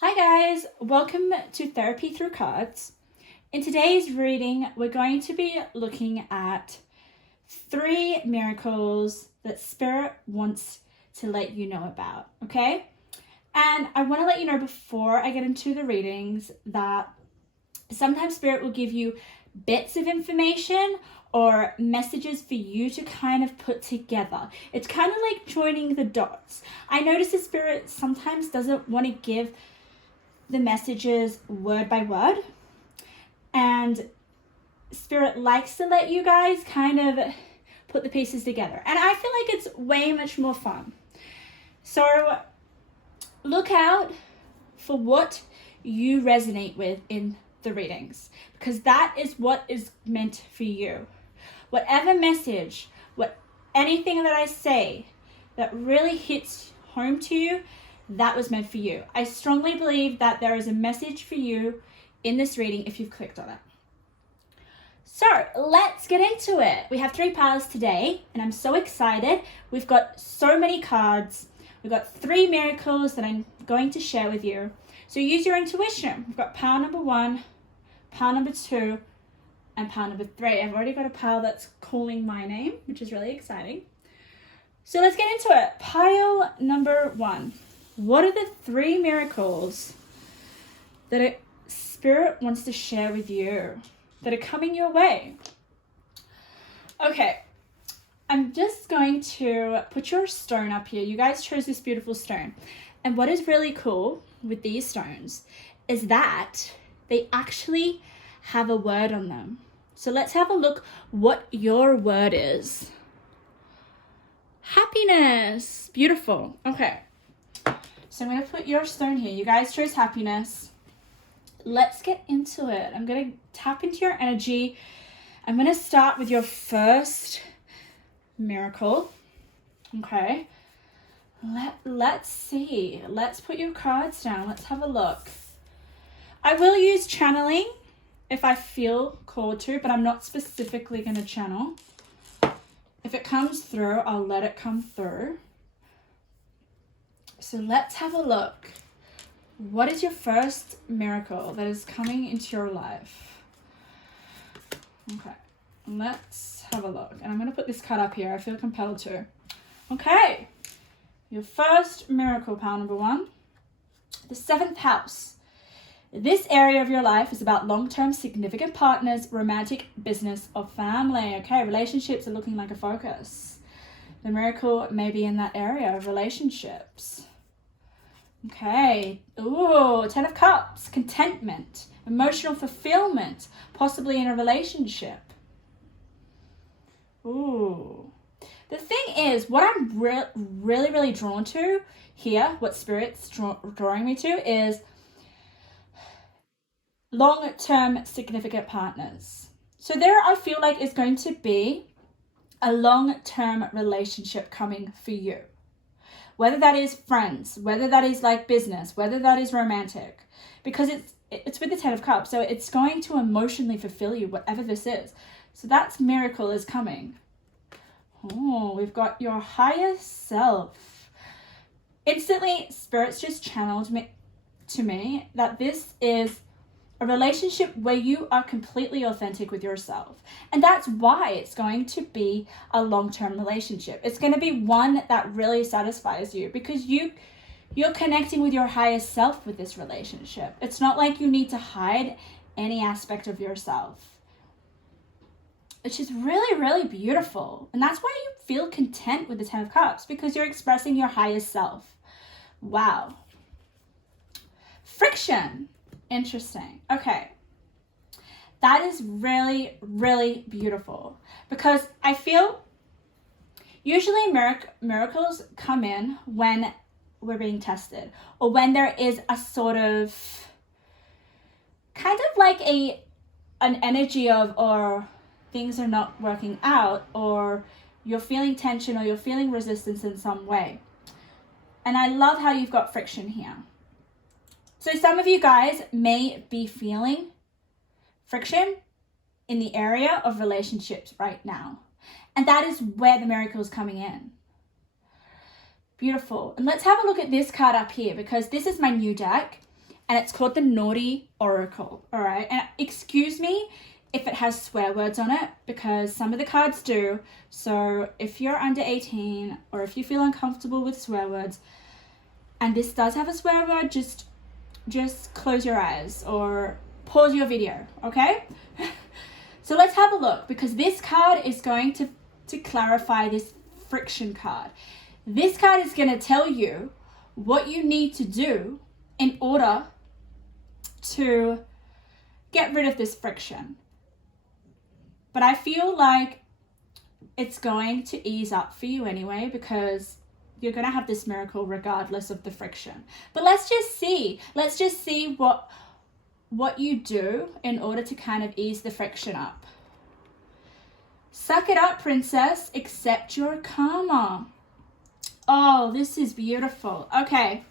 Hi guys, welcome to Therapy Through Cards. In today's reading, we're going to be looking at 3 miracles that Spirit wants to let you know about, okay? And I want to let you know before I get into the readings that sometimes Spirit will give you bits of information or messages for you to kind of put together. It's kind of like joining the dots. I notice the Spirit sometimes doesn't want to give the messages word by word, and Spirit likes to let you guys kind of put the pieces together, and I feel like it's way much more fun. So look out for what you resonate with in the readings, because that is what is meant for you. Whatever message, anything that I say that really hits home to you, that was meant for you. I strongly believe that there is a message for you in this reading if you've clicked on it. So let's get into it. We have 3 piles today, and I'm so excited. We've got so many cards. We've got 3 miracles that I'm going to share with you. So use your intuition. We've got pile number 1, pile number 2, and pile number 3. I've already got a pile that's calling my name, which is really exciting. So let's get into it. Pile number 1. What are the 3 miracles that a Spirit wants to share with you that are coming your way? Okay, I'm just going to put your stone up here. You guys chose this beautiful stone. And what is really cool with these stones is that they actually have a word on them. So let's have a look what your word is. Happiness. Beautiful. Okay. So I'm going to put your stone here. You guys chose happiness. Let's get into it. I'm going to tap into your energy. I'm going to start with your first miracle. Okay. Let's see. Let's put your cards down. Let's have a look. I will use channeling if I feel called to, but I'm not specifically going to channel. If it comes through, I'll let it come through. So let's have a look. What is your first miracle that is coming into your life? Okay, let's have a look. And I'm going to put this card up here. I feel compelled to. Okay, your first miracle, pile number 1. The 7th house. This area of your life is about long-term significant partners, romantic, business, or family. Okay, relationships are looking like a focus. The miracle may be in that area of relationships. Okay. Ooh, 10 of Cups. Contentment. Emotional fulfillment. Possibly in a relationship. Ooh. The thing is, what I'm really drawn to here, what Spirit's drawing me to, is long-term significant partners. So there I feel like is going to be a long-term relationship coming for you. Whether that is friends, whether that is like business, whether that is romantic, because it's with the 10 of Cups, so it's going to emotionally fulfill you, whatever this is. So that's miracle is coming. Oh, we've got your higher self. Instantly, Spirit's just channeled to me that this is a relationship where you are completely authentic with yourself. And that's why it's going to be a long-term relationship. It's going to be one that really satisfies you because you're connecting with your highest self with this relationship. It's not like you need to hide any aspect of yourself. Which is really beautiful. And that's why you feel content with the 10 of Cups, because you're expressing your highest self. Wow. Friction. Interesting. Okay. That is really beautiful, because I feel usually miracles come in when we're being tested, or when there is a sort of kind of like an energy of, or things are not working out, or you're feeling tension, or you're feeling resistance in some way. And I love how you've got friction here. So some of you guys may be feeling friction in the area of relationships right now. And that is where the miracle is coming in. Beautiful. And let's have a look at this card up here, because this is my new deck. and it's called the Naughty Oracle, all right? And excuse me if it has swear words on it, because some of the cards do. So if you're under 18 or if you feel uncomfortable with swear words and this does have a swear word, just close your eyes or pause your video, okay? So let's have a look, because this card is going to clarify this friction card. This card is going to tell you what you need to do in order to get rid of this friction. But I feel like it's going to ease up for you anyway, because you're going to have this miracle regardless of the friction. But let's just see what you do in order to kind of ease the friction up. Suck it up, princess. Accept your karma. Oh, this is beautiful. Okay.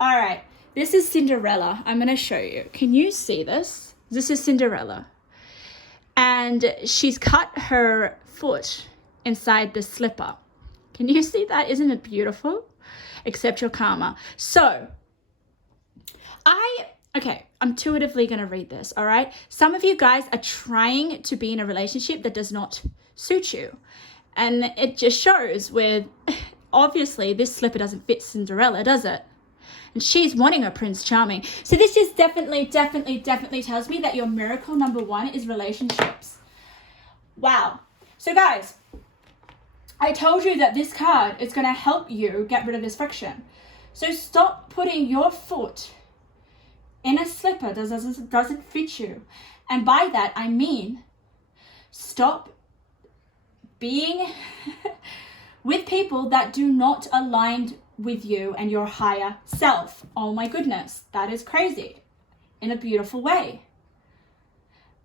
All right. This is Cinderella. I'm going to show you. Can you see this? This is Cinderella. And she's cut her foot inside the slipper. Can you see that? Isn't it beautiful? Accept your karma. So, I'm intuitively going to read this, all right? Some of you guys are trying to be in a relationship that does not suit you. And it just shows with, obviously, this slipper doesn't fit Cinderella, does it? And she's wanting a Prince Charming. So this just definitely tells me that your miracle number 1 is relationships. Wow. So guys, I told you that this card is going to help you get rid of this friction. So stop putting your foot in a slipper that doesn't fit you. And by that, I mean, stop being with people that do not align with you and your higher self. Oh my goodness, that is crazy in a beautiful way.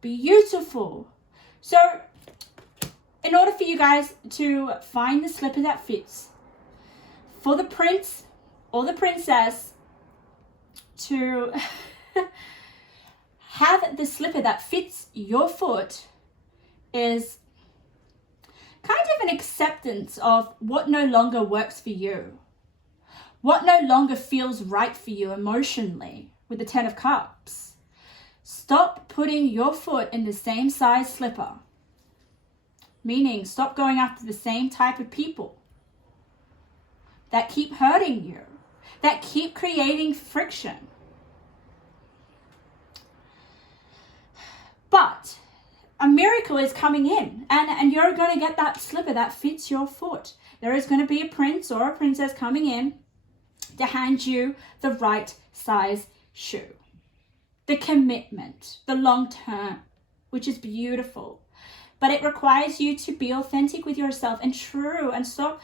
Beautiful. So in order for you guys to find the slipper that fits, for the prince or the princess to have the slipper that fits your foot, is kind of an acceptance of what no longer works for you, what no longer feels right for you emotionally with the 10 of Cups. Stop putting your foot in the same size slipper, meaning stop going after the same type of people that keep hurting you, that keep creating friction. But a miracle is coming in, and you're going to get that slipper that fits your foot. There is going to be a prince or a princess coming in to hand you the right size shoe. The commitment, the long term, which is beautiful. But it requires you to be authentic with yourself and true, and stop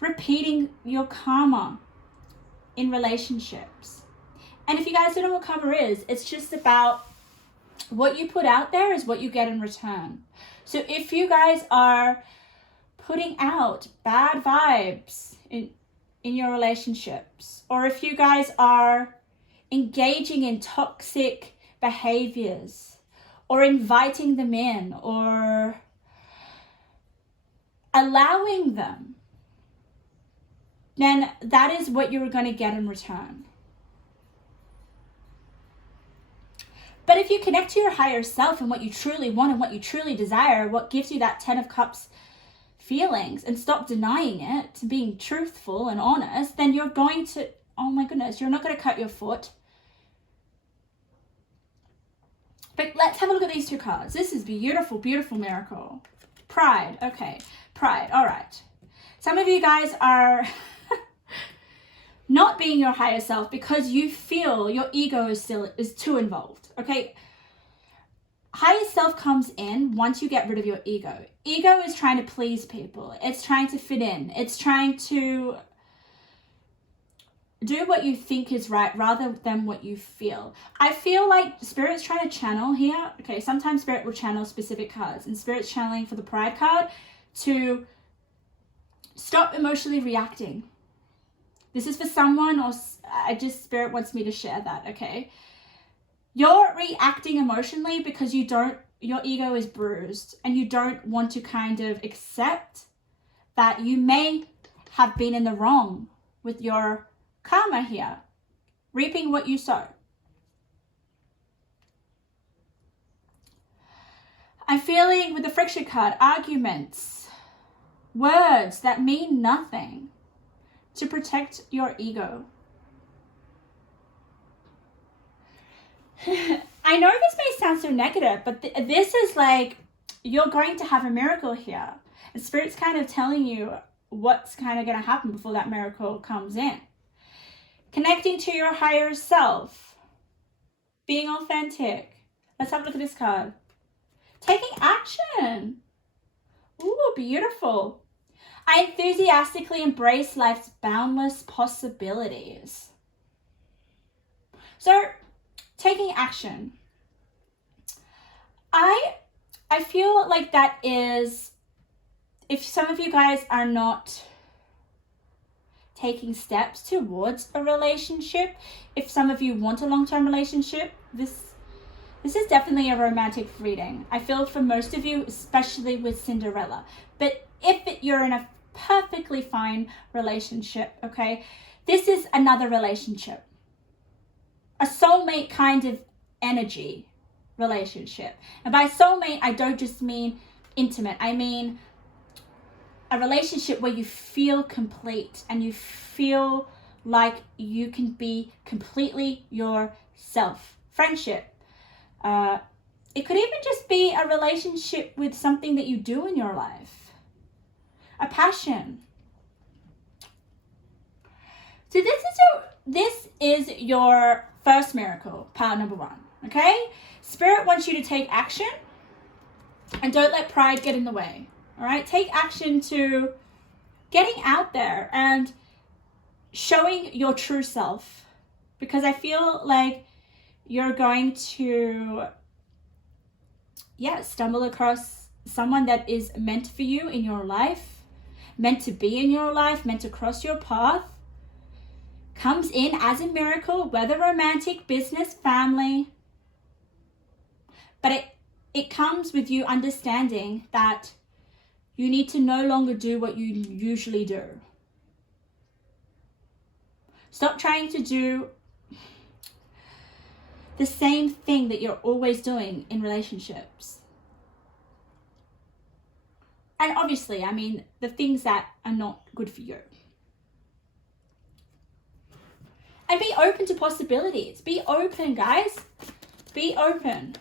repeating your karma in relationships. And if you guys don't know what karma is, it's just about what you put out there is what you get in return. So if you guys are putting out bad vibes in your relationships, or if you guys are engaging in toxic behaviors, or inviting them in, or allowing them, then that is what you're going to get in return. But if you connect to your higher self and what you truly want and what you truly desire, what gives you that 10 of Cups feelings, and stop denying it, being truthful and honest, then you're going to, oh my goodness, you're not going to cut your foot. But let's have a look at these two cards. This is beautiful, beautiful miracle. Pride. Okay. Pride. All right. Some of you guys are not being your higher self because you feel your ego is too involved. Okay. Higher self comes in once you get rid of your ego. Ego is trying to please people. It's trying to fit in. It's trying to do what you think is right rather than what you feel. I feel like Spirit's trying to channel here. Okay, sometimes Spirit will channel specific cards, and Spirit's channeling for the Pride card to stop emotionally reacting. This is for someone, or Spirit wants me to share that, okay? You're reacting emotionally because your ego is bruised, and you don't want to kind of accept that you may have been in the wrong with your karma here, reaping what you sow. I'm feeling with the friction card, arguments, words that mean nothing to protect your ego. I know this may sound so negative, but this is like, you're going to have a miracle here. And Spirit's kind of telling you what's kind of going to happen before that miracle comes in. Connecting to your higher self. Being authentic. Let's have a look at this card. Taking action. Ooh, beautiful. I enthusiastically embrace life's boundless possibilities. So, taking action. I feel like that is, if some of you guys are not taking steps towards a relationship, if some of you want a long-term relationship, this is definitely a romantic reading. I feel for most of you, especially with Cinderella. But if you're in a perfectly fine relationship, okay, this is another relationship. A soulmate kind of energy relationship. And by soulmate, I don't just mean intimate. I mean a relationship where you feel complete and you feel like you can be completely yourself. Friendship. It could even just be a relationship with something that you do in your life. A passion. So this is your first miracle, part number 1. Okay? Spirit wants you to take action and don't let pride get in the way. All right? Take action to getting out there and showing your true self, because I feel like you're going to, stumble across someone that is meant for you in your life, meant to be in your life, meant to cross your path, comes in as a miracle, whether romantic, business, family. But it comes with you understanding that you need to no longer do what you usually do. Stop trying to do the same thing that you're always doing in relationships. And obviously, I mean, the things that are not good for you. And be open to possibilities. Be open, guys. Be open.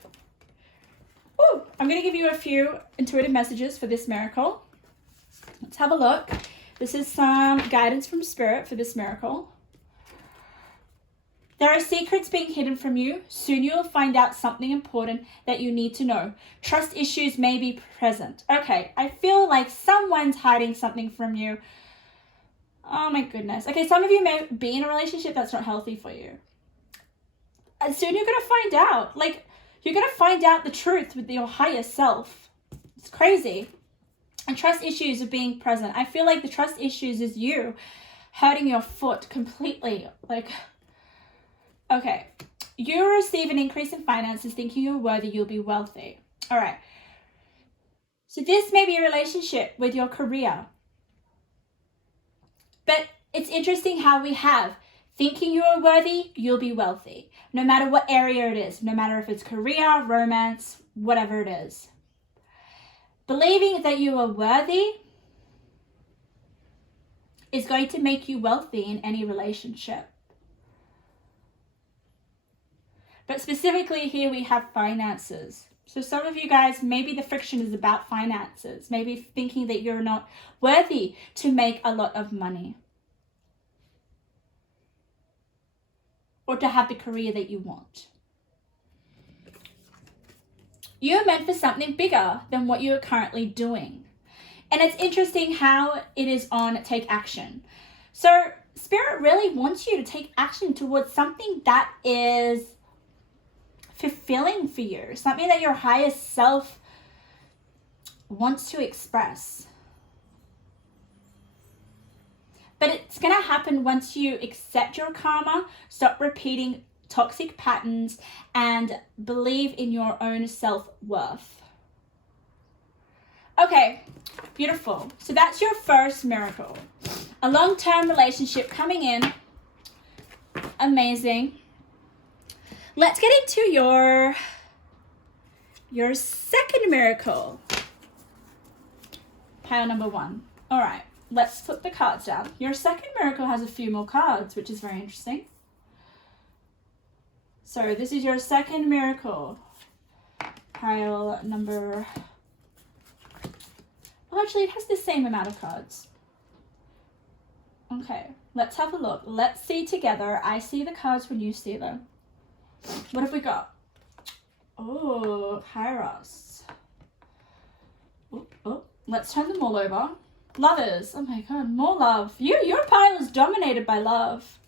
Ooh, I'm going to give you a few intuitive messages for this miracle. Let's have a look. This is some guidance from Spirit for this miracle. There are secrets being hidden from you. Soon you will find out something important that you need to know. Trust issues may be present. Okay, I feel like someone's hiding something from you. Oh my goodness. Okay, some of you may be in a relationship that's not healthy for you. And soon you're going to find out. Like, you're going to find out the truth with your higher self. It's crazy. And trust issues are being present. I feel like the trust issues is you hurting your foot completely. Like, okay. You receive an increase in finances, thinking you're worthy, you'll be wealthy. All right. So this may be a relationship with your career. But it's interesting how we have thinking you are worthy, you'll be wealthy. No matter what area it is, no matter if it's career, romance, whatever it is. Believing that you are worthy is going to make you wealthy in any relationship. But specifically here we have finances. So some of you guys, maybe the friction is about finances. Maybe thinking that you're not worthy to make a lot of money. Or to have the career that you want. You're meant for something bigger than what you're currently doing. And it's interesting how it is on take action. So Spirit really wants you to take action towards something that is fulfilling for you. Something that your highest self wants to express. But it's going to happen once you accept your karma, stop repeating toxic patterns, and believe in your own self-worth. Okay, beautiful. So that's your first miracle. A long-term relationship coming in. Amazing. Let's get into your second miracle. Pile number 1. All right, let's flip the cards down. Your second miracle has a few more cards, which is very interesting. So this is your second miracle. Pile number... Well, actually, it has the same amount of cards. Okay, let's have a look. Let's see together. I see the cards when you see them. What have we got? Oh, Kairos. Oh, let's turn them all over. Lovers. Oh my god, more love. Your pile is dominated by love.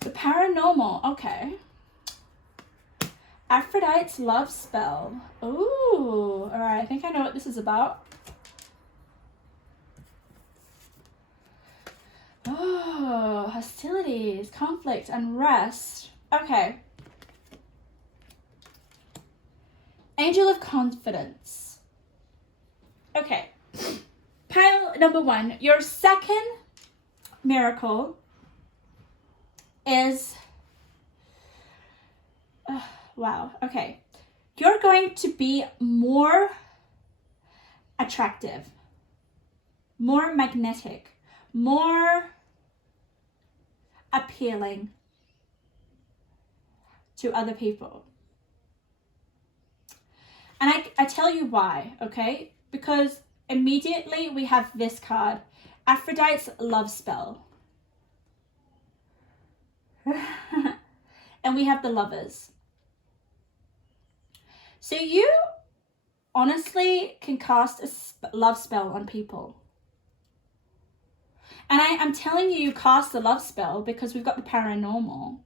The paranormal. Okay. Aphrodite's love spell. Ooh, all right. I think I know what this is about. Oh, hostilities, conflict, unrest. Okay. Angel of confidence. Okay. Pile number 1. Your second miracle is... wow. Okay. You're going to be more attractive, more magnetic, more appealing to other people. And I tell you why, okay? Because immediately we have this card, Aphrodite's love spell. And we have the Lovers. So you honestly can cast a love spell on people. And I'm telling you cast a love spell because we've got the paranormal.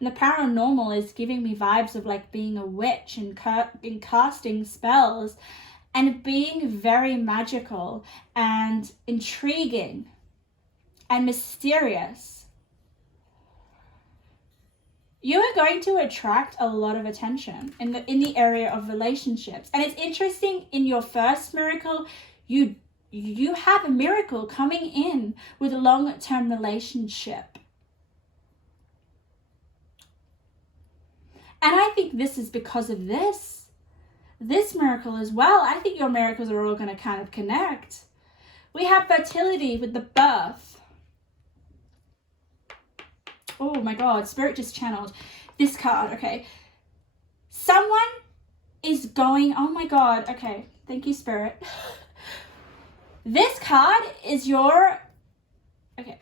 And the paranormal is giving me vibes of like being a witch and casting spells and being very magical and intriguing and mysterious. You are going to attract a lot of attention in the area of relationships. And it's interesting, in your first miracle, you have a miracle coming in with a long-term relationship. And I think this is because of this miracle as well. I think your miracles are all going to kind of connect. We have fertility with the birth. Oh my God, Spirit just channeled this card. Okay. Someone is going, oh my God. Okay. Thank you, Spirit. This card is your, okay.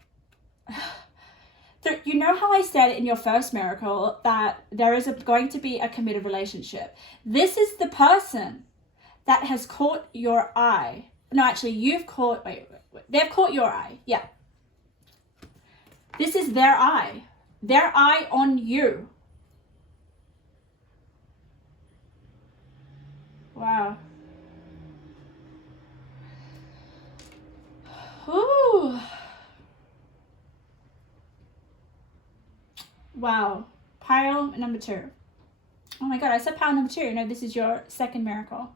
So you know how I said in your first miracle that there is going to be a committed relationship. This is the person that has caught your eye. No, actually, you've caught, wait. They've caught your eye. Yeah. This is their eye. Their eye on you. Wow. Ooh. Wow. Pile number 2. Oh my God, I said pile number 2. No, this is your second miracle.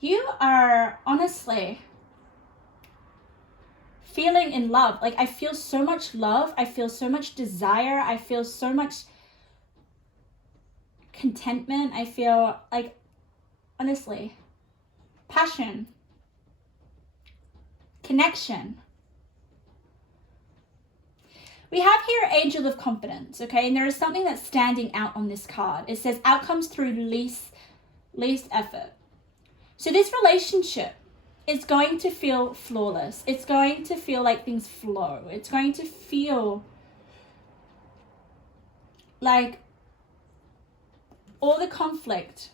You are honestly feeling in love. Like, I feel so much love. I feel so much desire. I feel so much contentment. I feel like, honestly, passion, connection. We have here Angel of Confidence, okay? And there is something that's standing out on this card. It says outcomes through least effort. So this relationship is going to feel flawless. It's going to feel like things flow. It's going to feel like all the conflict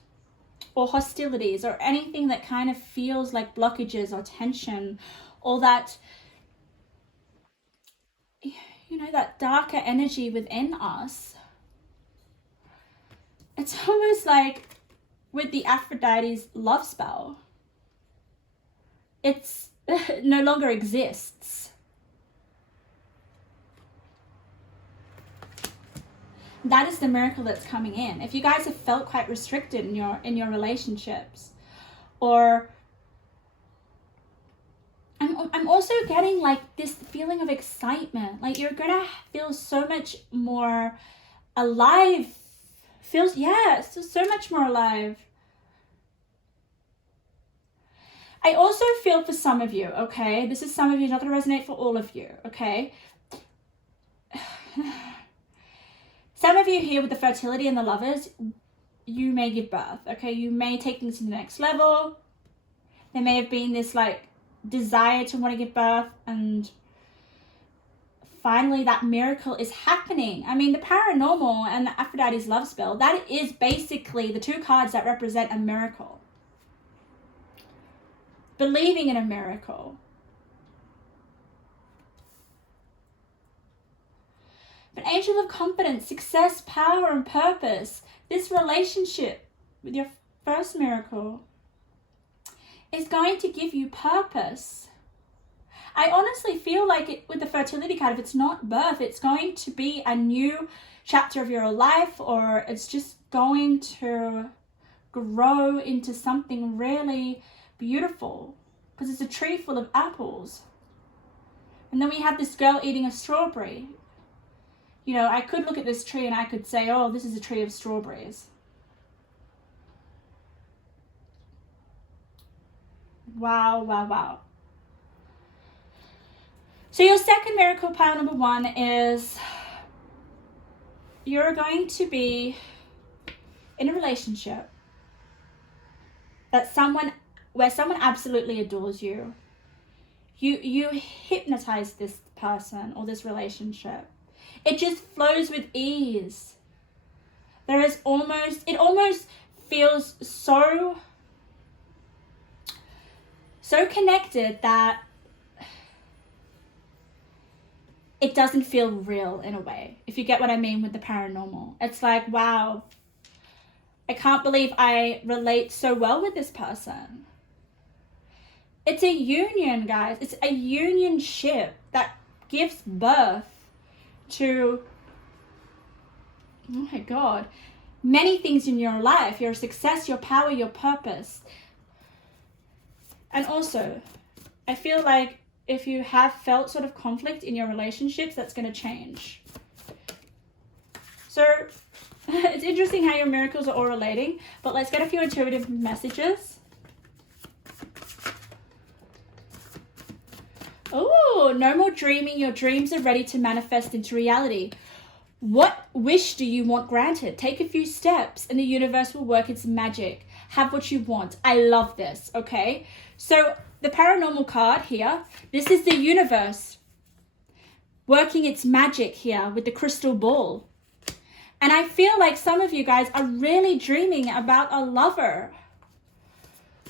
or hostilities or anything that kind of feels like blockages or tension, or that, you know, that darker energy within us. It's almost like with the Aphrodite's love spell, it's no longer exists. That is the miracle that's coming in. If you guys have felt quite restricted in your relationships, or I'm also getting like this feeling of excitement. Like you're gonna feel so much more alive. So much more alive. I also feel for some of you, okay? This is some of you, not going to resonate for all of you, okay? Some of you here with the fertility and the lovers, you may give birth, okay? You may take things to the next level. There may have been this like desire to want to give birth, and finally that miracle is happening. I mean, the paranormal and the Aphrodite's love spell, that is basically the two cards that represent a miracle. Believing in a miracle. But angel of confidence, success, power, and purpose. This relationship with your first miracle is going to give you purpose. I honestly feel like it, with the fertility card, if it's not birth, it's going to be a new chapter of your life, or it's just going to grow into something really beautiful, because it's a tree full of apples. And then we have this girl eating a strawberry. You know, I could look at this tree and I could say, oh, this is a tree of strawberries. Wow, wow, wow. So your second miracle, pile number 1, is you're going to be in a relationship where someone absolutely adores you. You hypnotize this person or this relationship. It just flows with ease. It almost feels so connected that it doesn't feel real in a way, if you get what I mean with the paranormal. It's like, wow, I can't believe I relate so well with this person. It's a union, guys. It's a union ship that gives birth to, oh my God, many things in your life, your success, your power, your purpose. And also, I feel like if you have felt sort of conflict in your relationships, that's going to change. So it's interesting how your miracles are all relating, but let's get a few intuitive messages. Oh, no more dreaming. Your dreams are ready to manifest into reality. What wish do you want granted? Take a few steps and the universe will work its magic. Have what you want. I love this, okay? So the paranormal card here, this is the universe working its magic here with the crystal ball. And I feel like some of you guys are really dreaming about a lover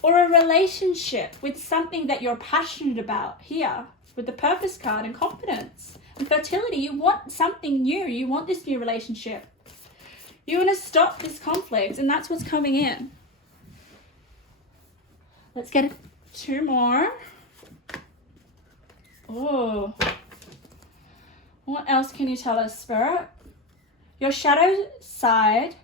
or a relationship with something that you're passionate about here with the purpose card and confidence and fertility. You want something new. You want this new relationship. You want to stop this conflict, and that's what's coming in. Let's get 2 more. Oh, what else can you tell us, Spirit? Your shadow side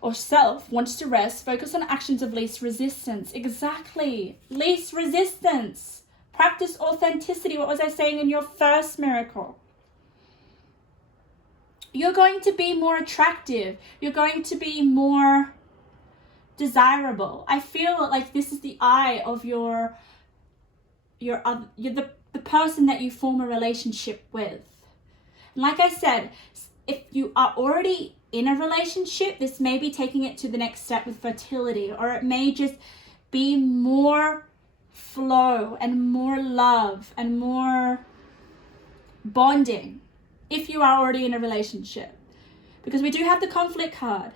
or self wants to rest. Focus on actions of least resistance. Exactly. Least resistance. Practice authenticity. What was I saying in your first miracle? You're going to be more attractive. You're going to be more desirable. I feel like this is the eye of you're the person that you form a relationship with. And like I said, if you are already in a relationship, this may be taking it to the next step with fertility, or it may just be more flow and more love and more bonding if you are already in a relationship. Because we do have the conflict card.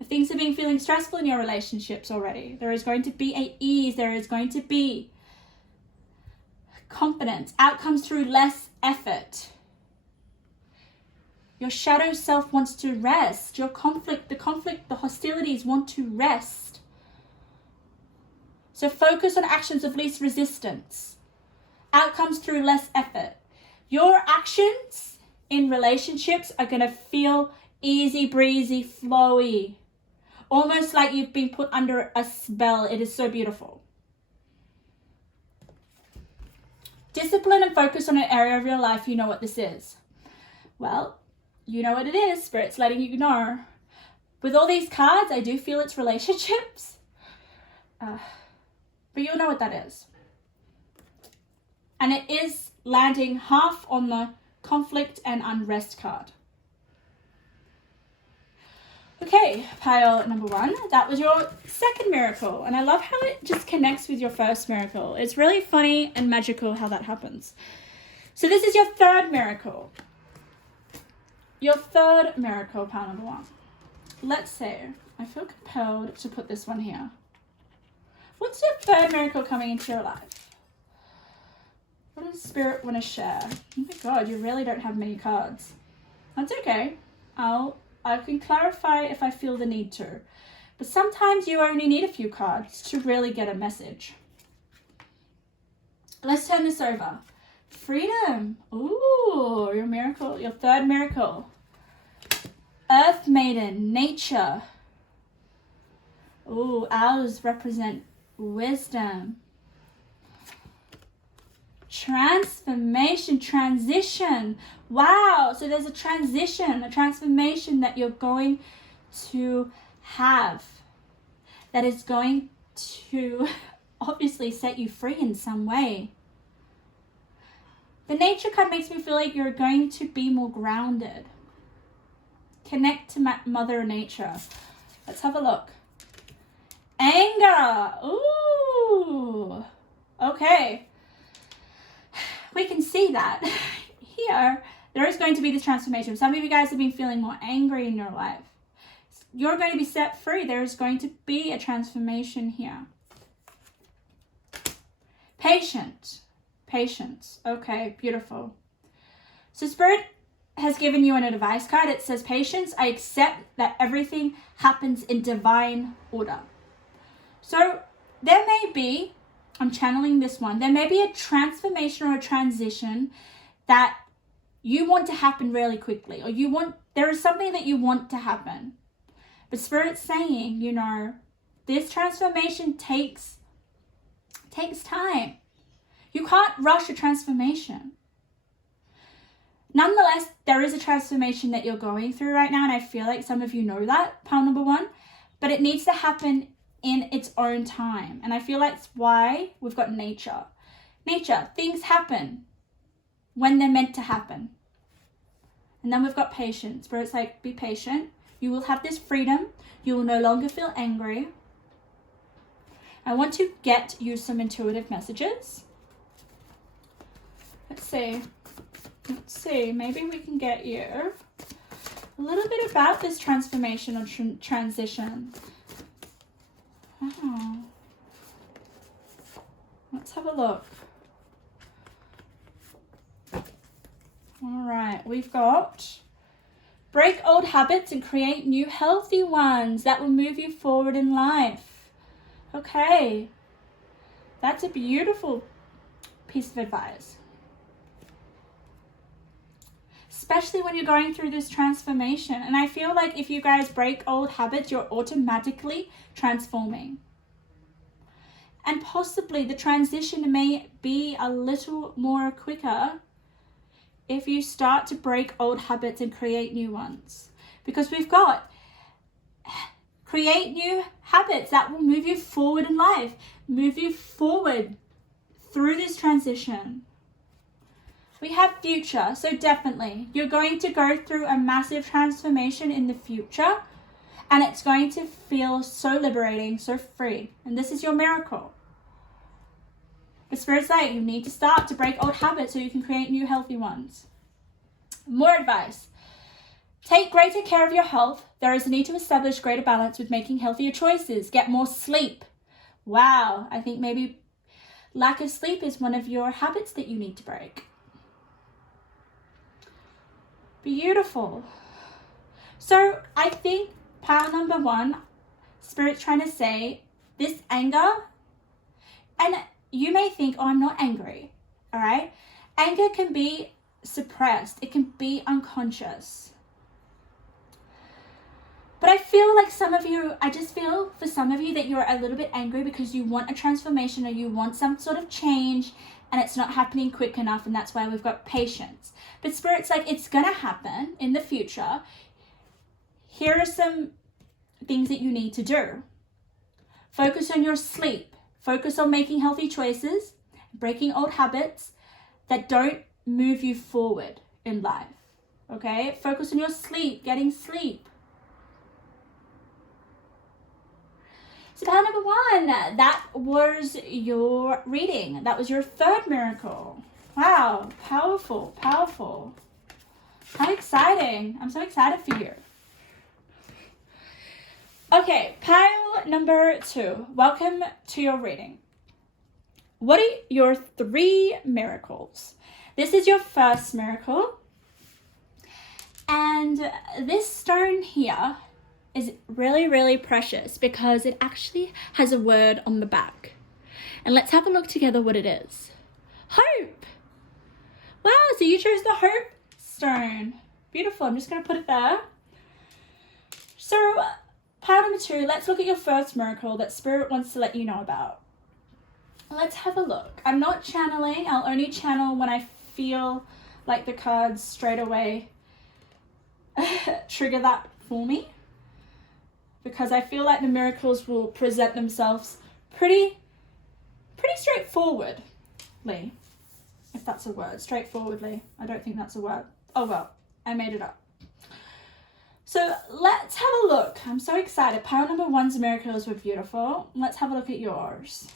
If things have been feeling stressful in your relationships already, there is going to be an ease, there is going to be confidence, outcomes through less effort. Your shadow self wants to rest. Your the hostilities want to rest. So focus on actions of least resistance. Outcomes through less effort. Your actions in relationships are going to feel easy breezy, flowy. Almost like you've been put under a spell. It is so beautiful. Discipline and focus on an area of your life. You know what this is. Well, you know what it is. Spirit's letting you know. With all these cards, I do feel it's relationships. But you'll know what that is. And it is landing half on the conflict and unrest card. Okay, pile number 1. That was your second miracle. And I love how it just connects with your first miracle. It's really funny and magical how that happens. So this is your third miracle. Your third miracle, pile number 1. Let's see. I feel compelled to put this one here. What's your third miracle coming into your life? What does Spirit want to share? Oh my God, you really don't have many cards. That's okay. I can clarify if I feel the need to. But sometimes you only need a few cards to really get a message. Let's turn this over. Freedom. Ooh, your miracle, your third miracle. Earth Maiden, nature. Ooh, owls represent wisdom. Transformation, transition. Wow, so there's a transition, a transformation that you're going to have that is going to obviously set you free in some way. The nature card makes me feel like you're going to be more grounded. Connect to Mother Nature. Let's have a look. Anger. Ooh. Okay. We can see that here. There is going to be this transformation. Some of you guys have been feeling more angry in your life. You're going to be set free. There is going to be a transformation here. Patient. Patience. Okay, beautiful. So Spirit has given you an advice card. It says, patience, I accept that everything happens in divine order. So there may be, I'm channeling this one, there may be a transformation or a transition that you want to happen really quickly, or there is something that you want to happen. But Spirit's saying, you know, this transformation takes time. You can't rush a transformation. Nonetheless, there is a transformation that you're going through right now, and I feel like some of you know that, pile number 1, but it needs to happen in its own time. And I feel like that's why we've got nature. Nature, things happen when they're meant to happen. And then we've got patience, where it's like, be patient. You will have this freedom. You will no longer feel angry. I want to get you some intuitive messages. Let's see, maybe we can get you a little bit about this transformation or transition. Oh. Let's have a look. All right, we've got break old habits and create new healthy ones that will move you forward in life. Okay, that's a beautiful piece of advice. Especially when you're going through this transformation. And I feel like if you guys break old habits, you're automatically transforming. And possibly the transition may be a little more quicker if you start to break old habits and create new ones. Because we've got create new habits that will move you forward in life, move you forward through this transition. We have future, so definitely you're going to go through a massive transformation in the future, and it's going to feel so liberating, so free. And this is your miracle. The Spirit's like, you need to start to break old habits so you can create new healthy ones. More advice. Take greater care of your health. There is a need to establish greater balance with making healthier choices. Get more sleep. Wow, I think maybe lack of sleep is one of your habits that you need to break. Beautiful. So I think pile number 1, Spirit's trying to say this anger, and you may think, oh, I'm not angry. All right. Anger can be suppressed. It can be unconscious. But I feel like I just feel for some of you that you're a little bit angry because you want a transformation or you want some sort of change, and it's not happening quick enough, and that's why we've got patience. But Spirit's like, it's gonna happen in the future. Here are some things that you need to do. Focus on your sleep. Focus on making healthy choices, breaking old habits that don't move you forward in life. Okay? Focus on your sleep, getting sleep. So power number 1, that was your reading. That was your third miracle. Wow, powerful, powerful. How exciting. I'm so excited for you. Okay, pile number 2. Welcome to your reading. What are your 3 miracles? This is your first miracle. And this stone here is really, really precious because it actually has a word on the back. And let's have a look together what it is. Hope. Wow, so you chose the hope stone. Beautiful. I'm just going to put it there. So, pile number 2, let's look at your first miracle that Spirit wants to let you know about. Let's have a look. I'm not channeling. I'll only channel when I feel like the cards straight away trigger that for me. Because I feel like the miracles will present themselves pretty straightforwardly. If that's a word, straightforwardly. I don't think that's a word. Oh well, I made it up. So let's have a look. I'm so excited. Pile number 1's miracles were beautiful. Let's have a look at yours.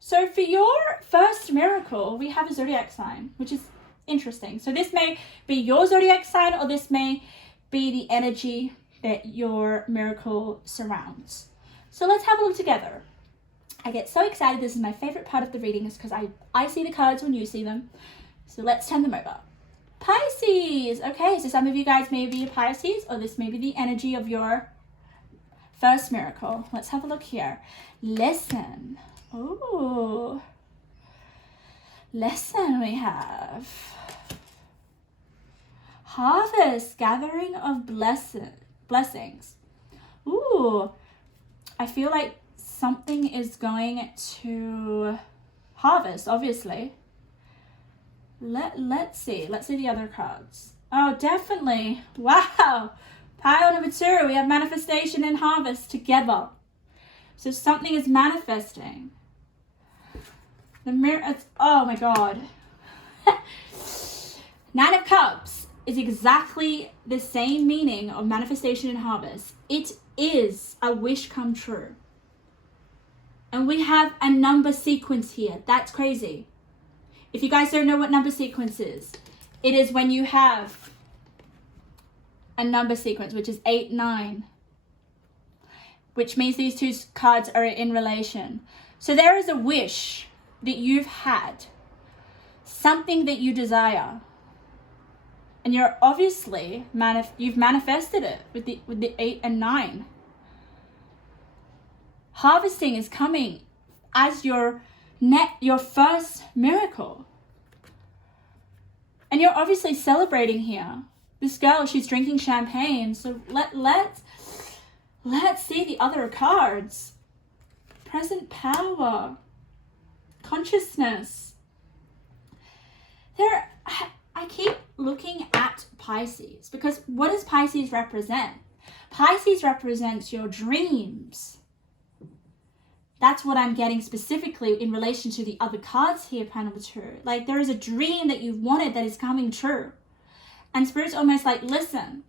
So for your first miracle, we have a zodiac sign, which is interesting. So this may be your zodiac sign, or this may be the energy that your miracle surrounds. So let's have a look together. I get so excited. This is my favorite part of the reading, is because I see the cards when you see them. So let's turn them over. Pisces. Okay, so some of you guys may be Pisces, or this may be the energy of your first miracle. Let's have a look here. Listen. Ooh. Lesson we have. Harvest, gathering of blessings. Ooh. I feel like something is going to harvest, obviously. Let's see the other cards. Oh, definitely. Wow. Pile number 2, we have manifestation and harvest together. So something is manifesting. Oh my God. 9 of Cups is exactly the same meaning of manifestation and harvest. It is a wish come true. And we have a number sequence here. That's crazy. If you guys don't know what number sequence is, it is when you have a number sequence, which is 8, 9, which means these 2 cards are in relation. So there is a wish that you've had, something that you desire, and you're obviously you've manifested it with the 8 and 9. Harvesting is coming as your first miracle, and you're obviously celebrating here. This girl, she's drinking champagne. So let's see the other cards. Present power. Consciousness. I keep looking at Pisces, because what does Pisces represent? Pisces represents your dreams. That's what I'm getting specifically in relation to the other cards here, pile number 2. Like, there is a dream that you've wanted that is coming true. And Spirit's almost like, listen.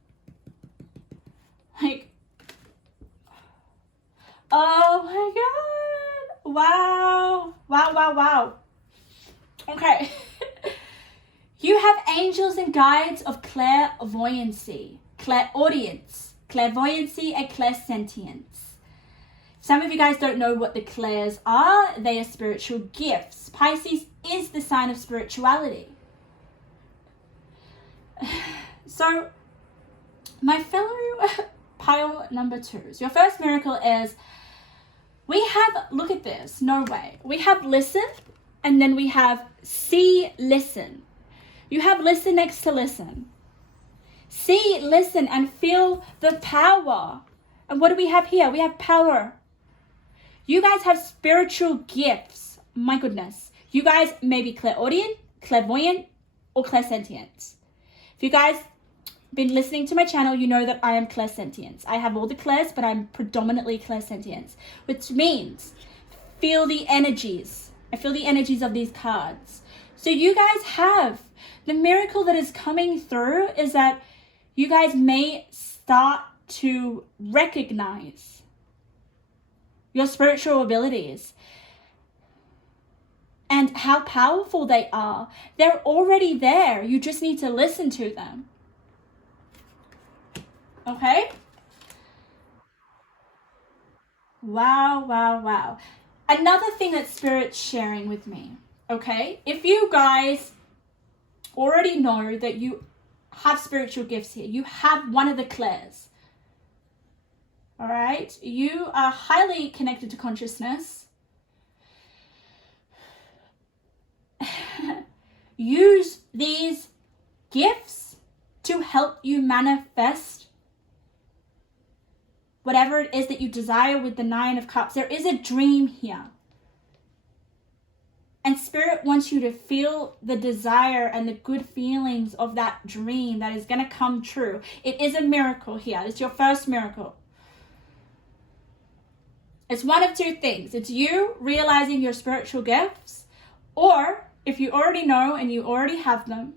Like, oh my God. Wow. Wow, wow, wow. Okay. You have angels and guides of clairvoyancy, clairaudience, clairvoyancy, and clairsentience. Some of you guys don't know what the clairs are. They are spiritual gifts. Pisces is the sign of spirituality. So, my fellow pile number 2s, your first miracle is, we have, look at this, no way. We have listen, and then we have see, listen. You have listen next to listen. See, listen, and feel the power. And what do we have here? We have power. You guys have spiritual gifts. My goodness. You guys may be clairaudient, clairvoyant, or clairsentient. If you guys been listening to my channel, you know that I am clairsentient. I have all the clairs, but I'm predominantly clairsentient, which means feel the energies. I feel the energies of these cards. So you guys have the miracle that is coming through is that you guys may start to recognize your spiritual abilities and how powerful they are. They're already there. You just need to listen to them. Okay? Wow, wow, wow. Another thing that Spirit's sharing with me, okay? If you guys already know that you have spiritual gifts here, you have one of the clairs, all right? You are highly connected to consciousness. Use these gifts to help you manifest whatever it is that you desire with the Nine of Cups. There is a dream here. And Spirit wants you to feel the desire and the good feelings of that dream that is going to come true. It is a miracle here. It's your first miracle. It's one of two things. It's you realizing your spiritual gifts, or if you already know and you already have them,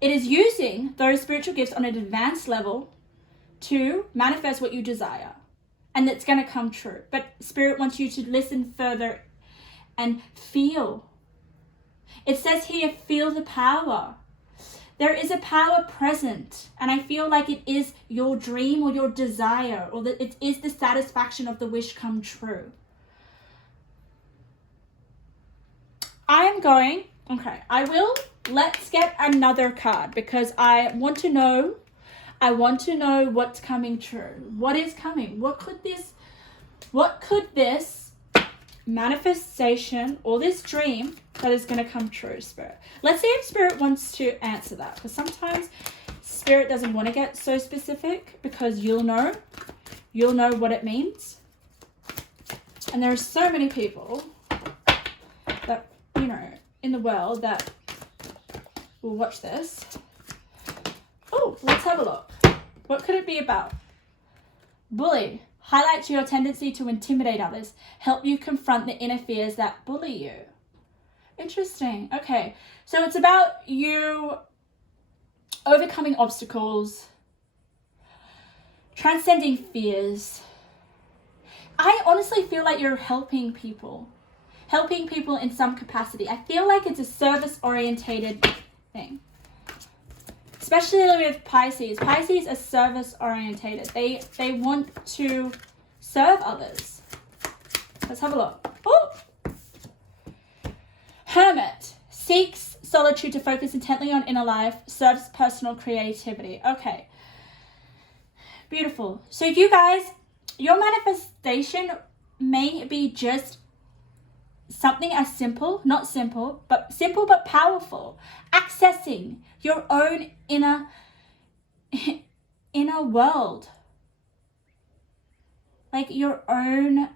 it is using those spiritual gifts on an advanced level to manifest what you desire. And it's going to come true. But Spirit wants you to listen further and feel. It says here, feel the power. There is a power present, and I feel like it is your dream or your desire, or that it is the satisfaction of the wish come true. Let's get another card because I want to know what's coming true. What is coming? What could this manifestation or this dream that is going to come true, Spirit? Let's see if Spirit wants to answer that, because sometimes Spirit doesn't want to get so specific because you'll know what it means. And there are so many people that, in the world that will watch this. Oh, let's have a look. What could it be about? Bully. Highlights your tendency to intimidate others. Help you confront the inner fears that bully you. Interesting. Okay. So it's about you overcoming obstacles, transcending fears. I honestly feel like you're helping people in some capacity. I feel like it's a service-orientated thing. Especially with Pisces. Pisces are service-orientated. They want to serve others. Let's have a look. Oh! Hermit. Seeks solitude to focus intently on inner life. Serves personal creativity. Okay. Beautiful. So you guys, your manifestation may be just something as simple but powerful. Accessing your own inner world. Like your own,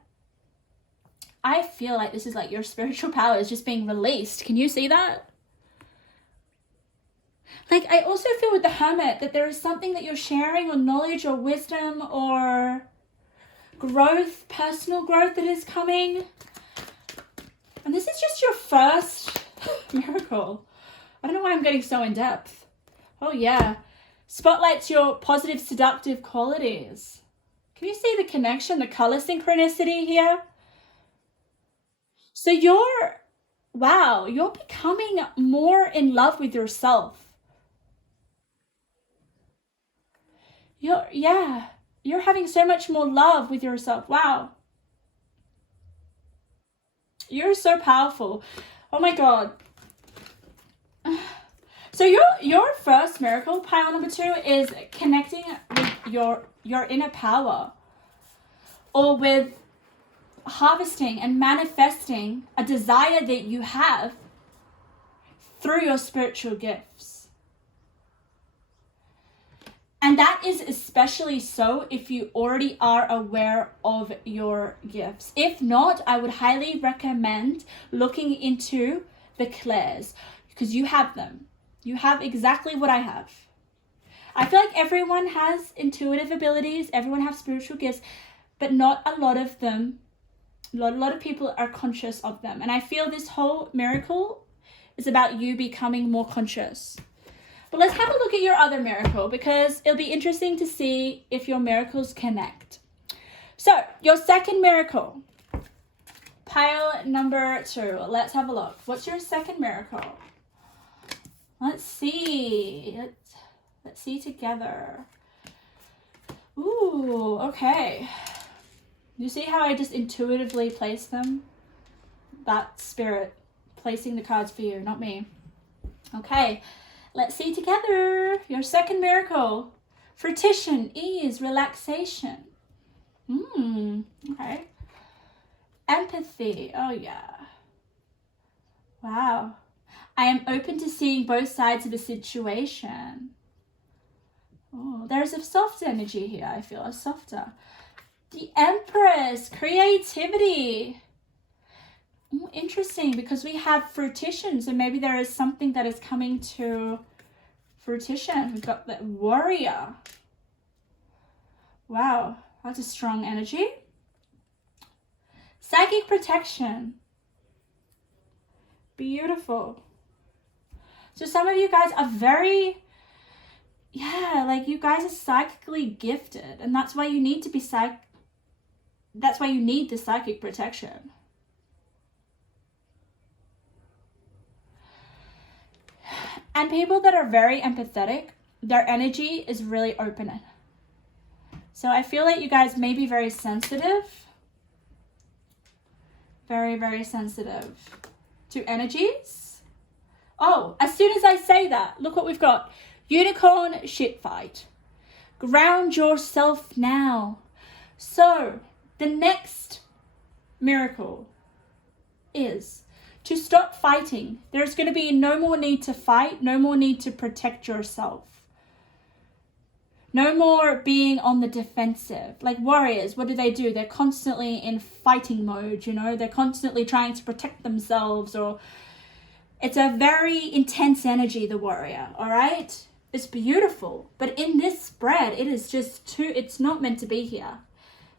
I feel like this is like your spiritual power is just being released. Can you see that? Like I also feel with the Hermit that there is something that you're sharing, or knowledge or wisdom or growth, personal growth that is coming. And this is just your first miracle. I don't know why I'm getting so in depth. Oh yeah. Spotlights your positive, seductive qualities. Can you see the connection, the color synchronicity here? So you're becoming more in love with yourself. You're having so much more love with yourself. Wow. You're so powerful. Oh my God. So your first miracle, pile number 2, is connecting with your inner power, or with harvesting and manifesting a desire that you have through your spiritual gifts. And that is especially so if you already are aware of your gifts. If not, I would highly recommend looking into the clairs, because you have them. You have exactly what I have. I feel like everyone has intuitive abilities, everyone has spiritual gifts, but not a lot of them, a lot of people are conscious of them. And I feel this whole miracle is about you becoming more conscious. But let's have a look at your other miracle, because it'll be interesting to see if your miracles connect. So, your second miracle, pile number 2. Let's have a look. What's your second miracle? Let's see. Let's see together. Ooh, okay. You see how I just intuitively place them? That spirit placing the cards for you, not me. Okay. Let's see together your second miracle. Fruition, ease, relaxation. Okay. Empathy. Oh, yeah. Wow. I am open to seeing both sides of a situation. Oh, there's a soft energy here. I feel a softer. The Empress, creativity. Interesting, because we have fruition, so maybe there is something that is coming to fruition. We've got the Warrior. Wow, that's a strong energy. Psychic protection. Beautiful. So some of you guys are very, like you guys are psychically gifted, and that's why you need to be that's why you need the psychic protection. And people that are very empathetic, their energy is really open. So I feel like you guys may be very sensitive. Very, very sensitive to energies. Oh, as soon as I say that, look what we've got. Unicorn shit fight. Ground yourself now. So the next miracle is to stop fighting. There's going to be no more need to fight, no more need to protect yourself. No more being on the defensive. Like warriors, what do? They're constantly in fighting mode, you know? They're constantly trying to protect themselves, or it's a very intense energy, the warrior, all right? It's beautiful, but in this spread, it is just it's not meant to be here,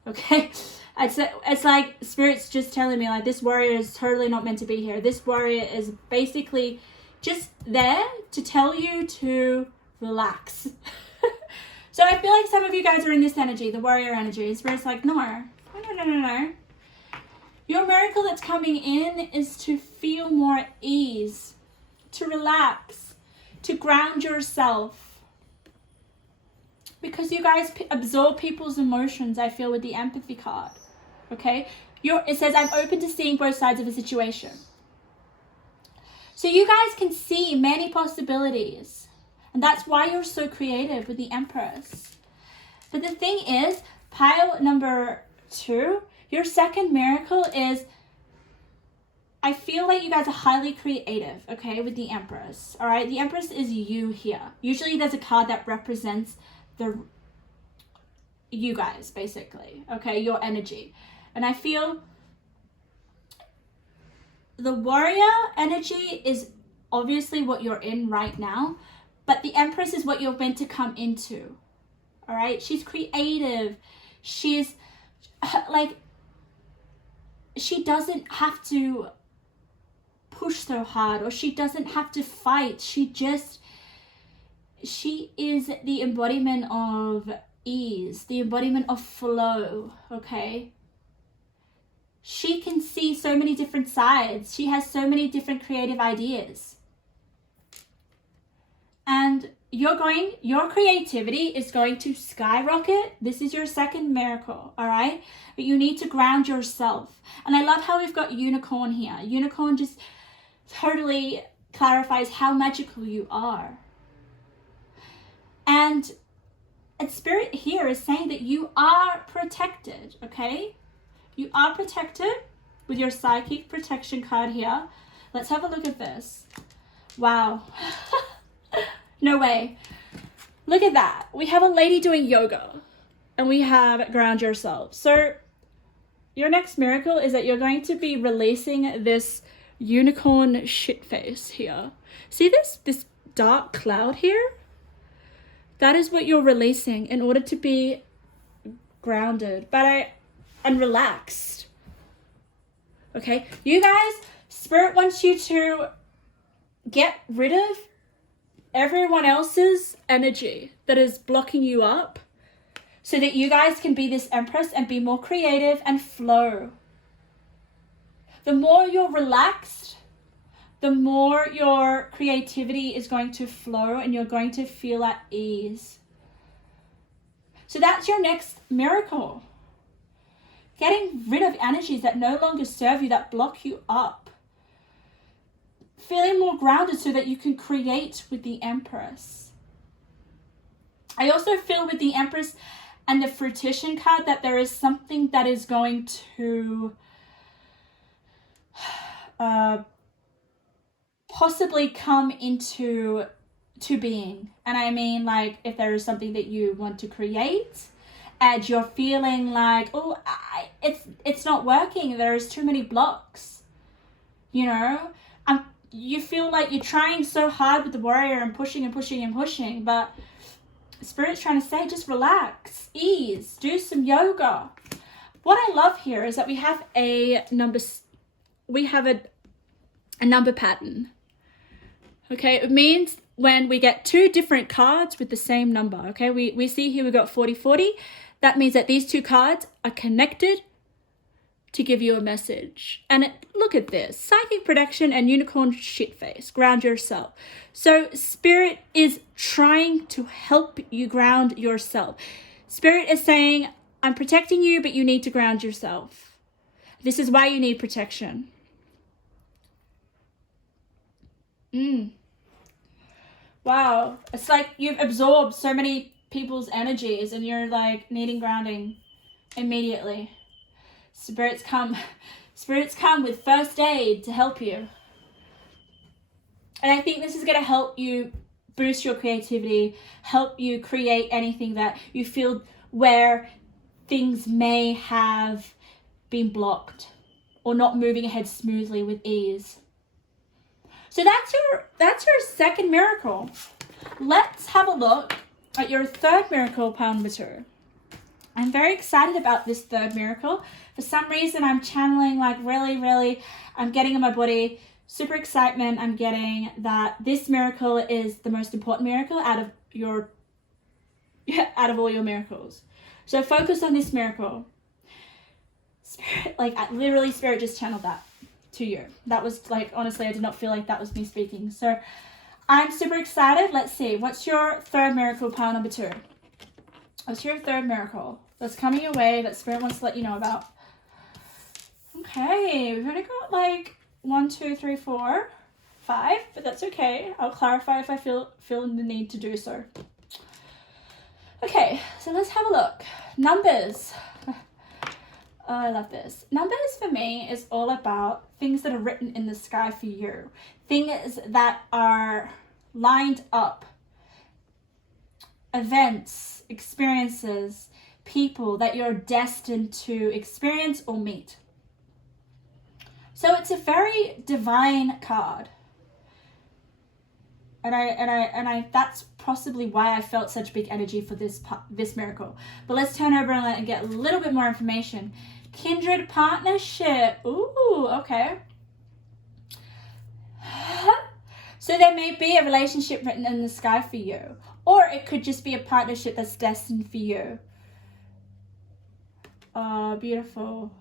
okay? It's like Spirit's just telling me, like, this warrior is totally not meant to be here. This warrior is basically just there to tell you to relax. So I feel like some of you guys are in this energy, the warrior energy. Spirit's like, no. Your miracle that's coming in is to feel more at ease, to relax, to ground yourself. Because you guys absorb people's emotions, I feel, with the empathy card. Okay? It says, I'm open to seeing both sides of a situation. So you guys can see many possibilities. And that's why you're so creative with the Empress. But the thing is, pile number 2, your second miracle is, I feel like you guys are highly creative, okay, with the Empress. All right? The Empress is you here. Usually there's a card that represents you guys, basically, okay, your energy. And I feel the warrior energy is obviously what you're in right now, but the Empress is what you're meant to come into, all right? She's creative. She's like, she doesn't have to push so hard, or she doesn't have to fight. She is the embodiment of ease, the embodiment of flow, okay? She can see so many different sides. She has so many different creative ideas. And your creativity is going to skyrocket. This is your second miracle, all right? But you need to ground yourself. And I love how we've got unicorn here. Unicorn just totally clarifies how magical you are. And Spirit here is saying that you are protected, okay? You are protected with your psychic protection card here. Let's have a look at this. Wow. No way. Look at that. We have a lady doing yoga and we have ground yourself. So your next miracle is that you're going to be releasing this unicorn shit face here. See this dark cloud here? That is what you're releasing in order to be grounded and relaxed. Okay, you guys, Spirit wants you to get rid of everyone else's energy that is blocking you up so that you guys can be this Empress and be more creative and flow. The more you're relaxed, the more your creativity is going to flow and you're going to feel at ease. So that's your next miracle. Getting rid of energies that no longer serve you, that block you up. Feeling more grounded so that you can create with the Empress. I also feel with the Empress and the Fruition card that there is something that is going to possibly come into being. And I mean, like, if there is something that you want to create and you're feeling like, oh, it's not working, there's too many blocks, you know, you feel like you're trying so hard with the Warrior and pushing, but Spirit's trying to say, just relax, ease, do some yoga. What I love here is that we have a number pattern. Okay, it means when we get two different cards with the same number. Okay, we see here we got 40-40. That means that these two cards are connected to give you a message. And look at this, psychic protection and unicorn shit face, ground yourself. So Spirit is trying to help you ground yourself. Spirit is saying, I'm protecting you, but you need to ground yourself. This is why you need protection. Wow, it's like you've absorbed so many people's energies and you're like needing grounding immediately. Spirits come with first aid to help you. And I think this is going to help you boost your creativity, help you create anything that you feel where things may have been blocked or not moving ahead smoothly with ease. So that's your second miracle. Let's have a look at your third miracle, pile number 2. I'm very excited about this third miracle. For some reason, I'm channeling like really, I'm getting in my body super excitement. I'm getting that this miracle is the most important miracle out of all your miracles. So focus on this miracle. Spirit, literally Spirit just channeled that to you. That was like, honestly, I did not feel like that was me speaking. So I'm super excited. Let's see. What's your third miracle, pile number 2? What's your third miracle that's coming your way that Spirit wants to let you know about? Okay, we've only got like 1, 2, 3, 4, 5, but that's okay. I'll clarify if I feel the need to do so. Okay, so let's have a look. Numbers. Oh, I love this. Numbers for me is all about things that are written in the sky for you. Things that are lined up. Events, experiences, people that you're destined to experience or meet. So it's a very divine card. And I that's possibly why I felt such big energy for this miracle. But let's turn over and get a little bit more information. Kindred partnership. Ooh, okay. So there may be a relationship written in the sky for you. Or it could just be a partnership that's destined for you. Oh, beautiful.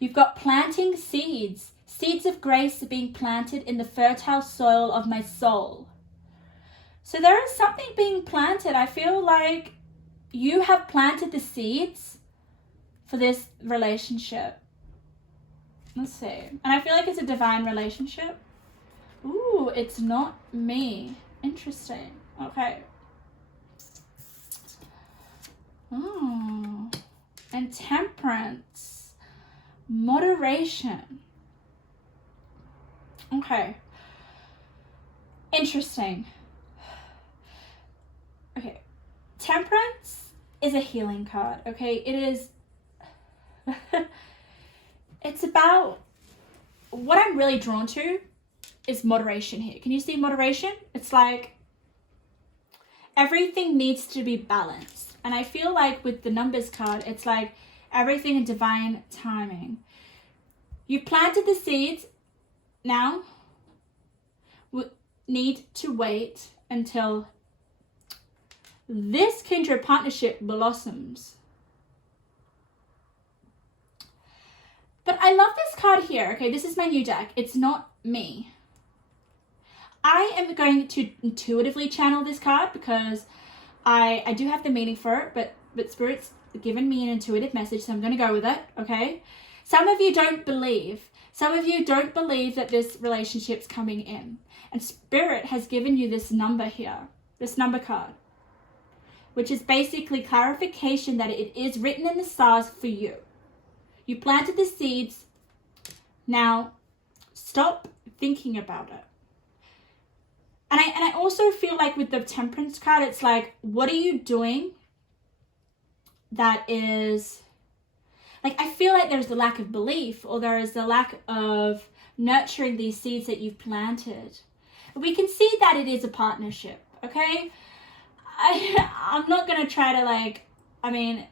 You've got planting seeds. Seeds of grace are being planted in the fertile soil of my soul. So there is something being planted. I feel like you have planted the seeds for this relationship. Let's see. And I feel like it's a divine relationship. Ooh, it's not me. Interesting. Okay. Oh. And temperance. Moderation. Okay. Interesting. Okay. Temperance is a healing card, okay? It is... it's about... What I'm really drawn to is moderation here. Can you see moderation? It's like everything needs to be balanced. And I feel like with the numbers card, it's like everything in divine timing. You planted the seeds. Now we need to wait until this kindred partnership blossoms. But I love this card here. Okay, this is my new deck. It's not me. I am going to intuitively channel this card because I do have the meaning for it, but Spirit's given me an intuitive message, so I'm going to go with it, okay? Some of you don't believe. Some of you don't believe that this relationship's coming in. And Spirit has given you this number here, this number card, which is basically clarification that it is written in the stars for you. You planted the seeds. Now, stop thinking about it. And I also feel like with the Temperance card, it's like, what are you doing that is... Like, I feel like there's the lack of belief, or there is the lack of nurturing these seeds that you've planted. We can see that it is a partnership, okay? I'm not going to try to, like, I mean...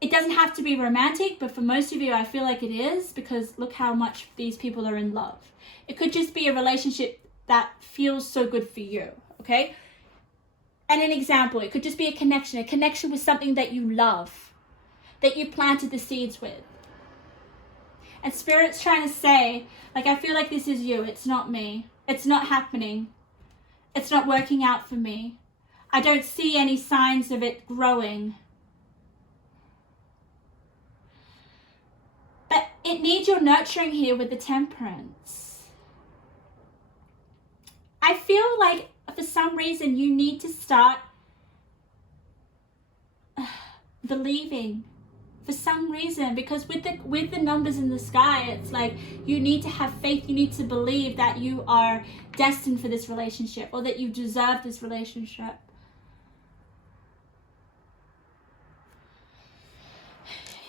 It doesn't have to be romantic, but for most of you, I feel like it is, because look how much these people are in love. It could just be a relationship that feels so good for you, okay? And an example, it could just be a connection with something that you love, that you planted the seeds with. And Spirit's trying to say, like, I feel like this is you. It's not me. It's not happening. It's not working out for me. I don't see any signs of it growing. But it needs your nurturing here with the Temperance. I feel like for some reason you need to start believing. For some reason, because with the numbers in the sky, it's like you need to have faith. You need to believe that you are destined for this relationship, or that you deserve this relationship.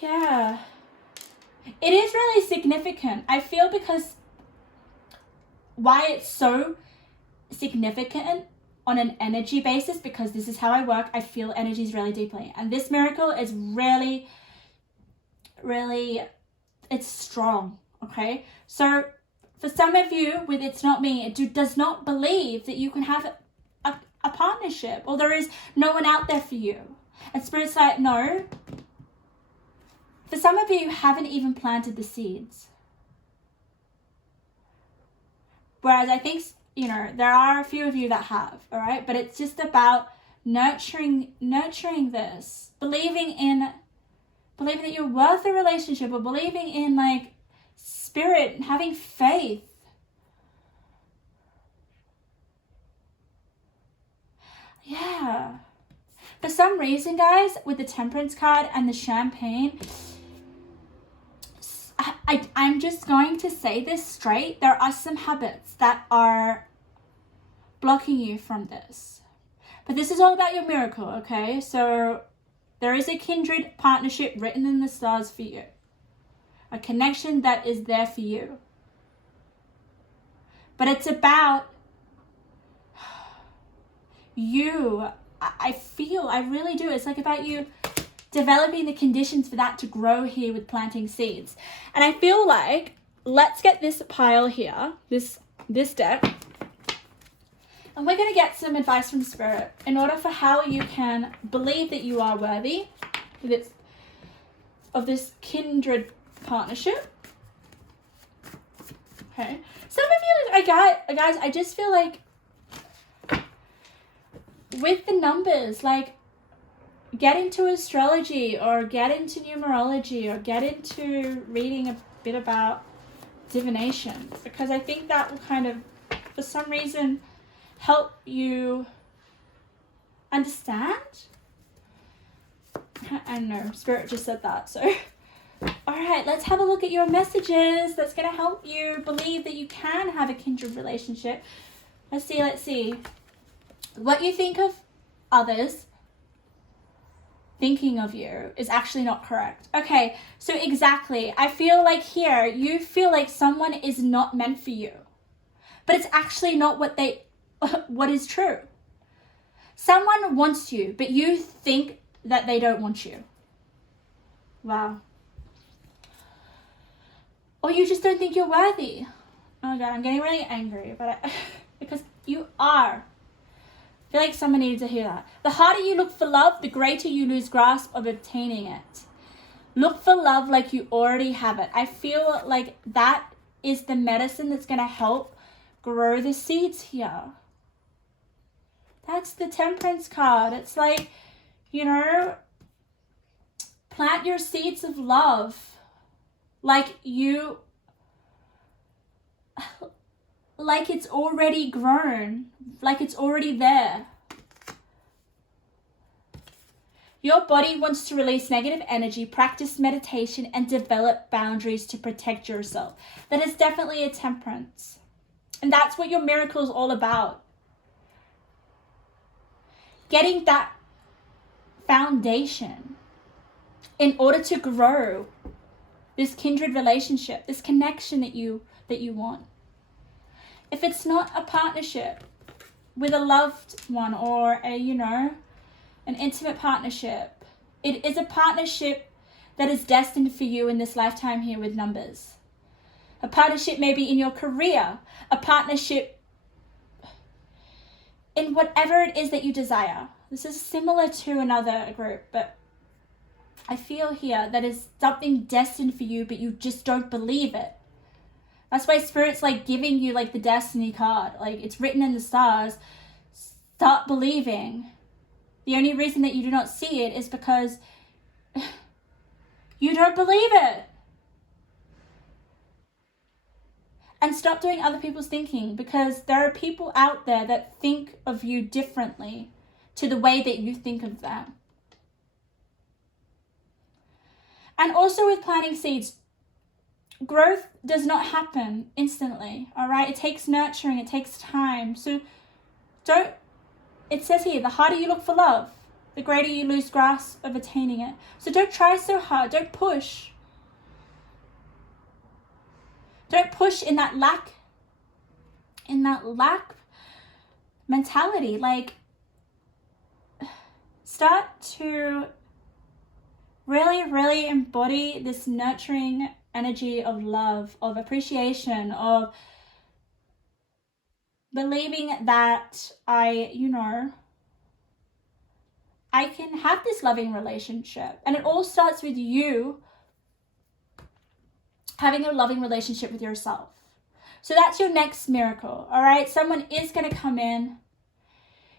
Yeah. It is really significant. I feel because why it's so significant on an energy basis, because this is how I work. I feel energies really deeply. And this miracle is really, it's strong, okay? So for some of you with It's Not Me, it does not believe that you can have a partnership, or there is no one out there for you. And Spirit's like, no. For some of you haven't even planted the seeds. Whereas I think, you know, there are a few of you that have, all right? But it's just about nurturing this, believing that you're worth a relationship, or believing in, like, Spirit, and having faith. Yeah. For some reason, guys, with the Temperance card and the champagne, I'm just going to say this straight. There are some habits that are blocking you from this. But this is all about your miracle, okay? So there is a kindred partnership written in the stars for you. A connection that is there for you. But it's about you. I really do. It's like about you developing the conditions for that to grow here with planting seeds. And I feel like, let's get this pile here, this deck, and we're going to get some advice from Spirit in order for how you can believe that you are worthy of this kindred partnership. Okay. Some of you, guys, I just feel like with the numbers, like, get into astrology, or get into numerology, or get into reading a bit about divination, because I think that will kind of, for some reason, help you understand. I don't know, Spirit just said that, so. All right, let's have a look at your messages that's going to help you believe that you can have a kindred relationship. Let's see. What you think of others thinking of you is actually not correct. Okay, so exactly. I feel like here, you feel like someone is not meant for you. But it's actually not what is true. Someone wants you, but you think that they don't want you. Wow. Or you just don't think you're worthy. Oh God, I'm getting really angry, because you are. I feel like someone needed to hear that. The harder you look for love, the greater you lose grasp of obtaining it. Look for love like you already have it. I feel like that is the medicine that's going to help grow the seeds here. That's the Temperance card. It's like, plant your seeds of love like it's already grown, like it's already there. Your body wants to release negative energy, practice meditation, and develop boundaries to protect yourself. That is definitely a Temperance. And that's what your miracle is all about. Getting that foundation in order to grow this kindred relationship, this connection that you want. If it's not a partnership with a loved one or an intimate partnership, it is a partnership that is destined for you in this lifetime here with numbers. A partnership maybe in your career, a partnership in whatever it is that you desire. This is similar to another group, but I feel here that is something destined for you, but you just don't believe it. That's why Spirit's like giving you like the destiny card. Like it's written in the stars. Start believing. The only reason that you do not see it is because you don't believe it. And stop doing other people's thinking, because there are people out there that think of you differently to the way that you think of them. And also with planting seeds, growth does not happen instantly, all right? It takes nurturing, it takes time. So it says here, the harder you look for love, the greater you lose grasp of attaining it. So don't try so hard, don't push. Don't push in that lack mentality. Like, start to really, really embody this nurturing energy of love, of appreciation, of believing that I can have this loving relationship. And it all starts with you having a loving relationship with yourself. So that's your next miracle, all right? Someone is going to come in.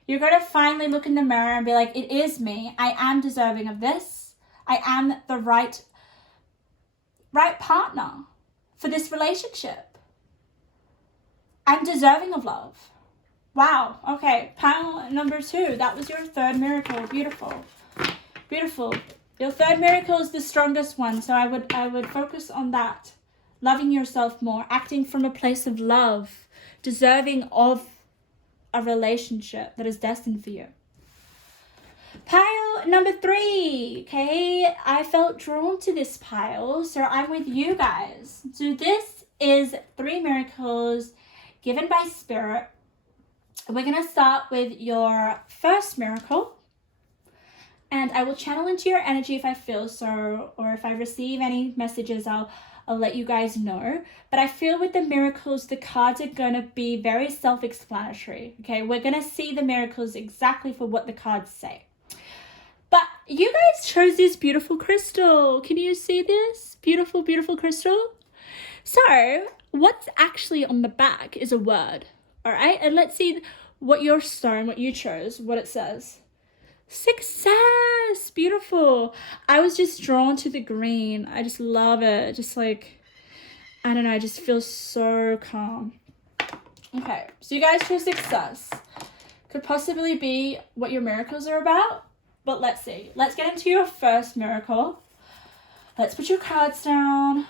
You're going to finally look in the mirror and be like, it is me. I am deserving of this. I am the right partner for this relationship. I'm deserving of love. Wow. Okay. Pile number 2. That was your third miracle. Beautiful. Beautiful. Your third miracle is the strongest one. So I would focus on that. Loving yourself more. Acting from a place of love. Deserving of a relationship that is destined for you. Pile number 3. Okay. I felt drawn to this pile. So I'm with you guys. So this is 3 miracles given by Spirit. We're going to start with your first miracle, and I will channel into your energy if I feel so, or if I receive any messages, I'll let you guys know. But I feel with the miracles, the cards are going to be very self-explanatory. Okay, we're going to see the miracles exactly for what the cards say. But you guys chose this beautiful crystal. Can you see this? Beautiful, beautiful crystal. So what's actually on the back is a word. All right, and let's see what your stone, what you chose, what it says. Success. Beautiful. I was just drawn to the green. I just love it. Just like, I don't know, I just feel so calm. Okay, so you guys chose success. Could possibly be what your miracles are about, but let's see. Let's get into your first miracle. Let's put your cards down.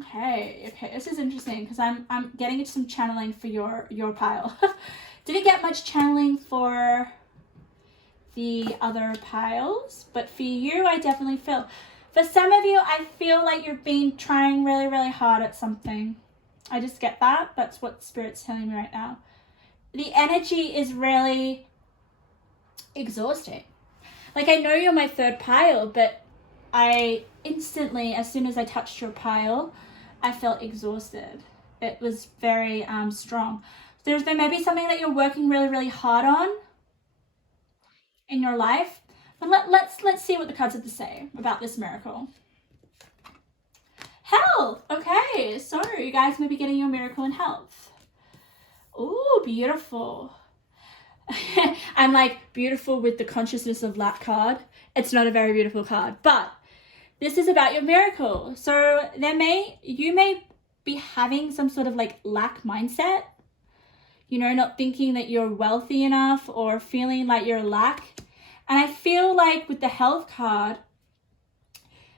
Okay, this is interesting because I'm getting into some channeling for your pile. Didn't get much channeling for the other piles, but for you, I definitely feel. For some of you, I feel like you've been trying really, really hard at something. I just get that. That's what Spirit's telling me right now. The energy is really exhausting. Like, I know you're my third pile, but I instantly, as soon as I touched your pile, I felt exhausted. It was very strong. There may be something that you're working really, really hard on in your life. But let's see what the cards have to say about this miracle. Health. Okay, so you guys may be getting your miracle in health. Ooh, beautiful. I'm like, beautiful with the consciousness of lack card. It's not a very beautiful card, but this is about your miracle. So you may be having some sort of like lack mindset, you know, not thinking that you're wealthy enough or feeling like you're lack. And I feel like with the health card,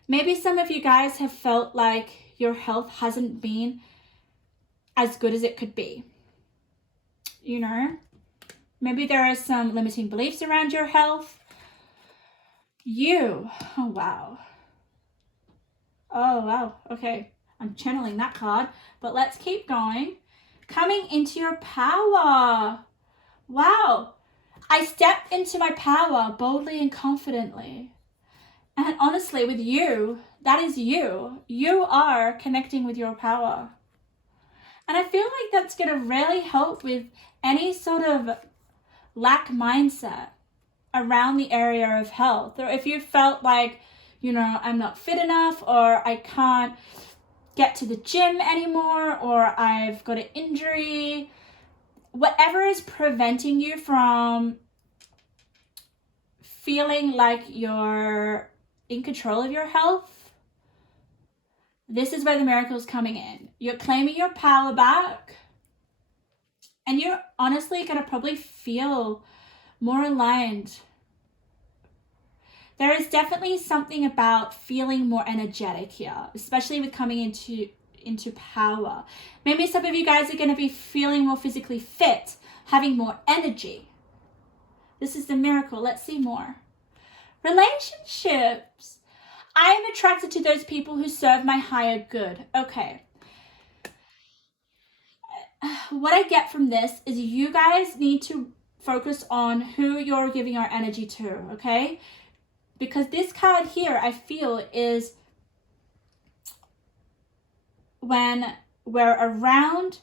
maybe some of you guys have felt like your health hasn't been as good as it could be. You know, maybe there are some limiting beliefs around your health. Oh wow. Oh wow, okay. I'm channeling that card, but let's keep going. Coming into your power. Wow. I stepped into my power boldly and confidently. And honestly, with you, that is you. You are connecting with your power. And I feel like that's going to really help with any sort of lack mindset around the area of health. Or if you felt like, you know, I'm not fit enough, or I can't get to the gym anymore, or I've got an injury, whatever is preventing you from feeling like you're in control of your health, this is where the miracle is coming in. You're claiming your power back, and you're honestly going to probably feel more aligned. There is definitely something about feeling more energetic here, especially with coming into power. Maybe some of you guys are going to be feeling more physically fit, having more energy. This is the miracle. Let's see more. Relationships. I am attracted to those people who serve my higher good. Okay. What I get from this is you guys need to focus on who you're giving your energy to, okay? Because this card here, I feel, is when we're around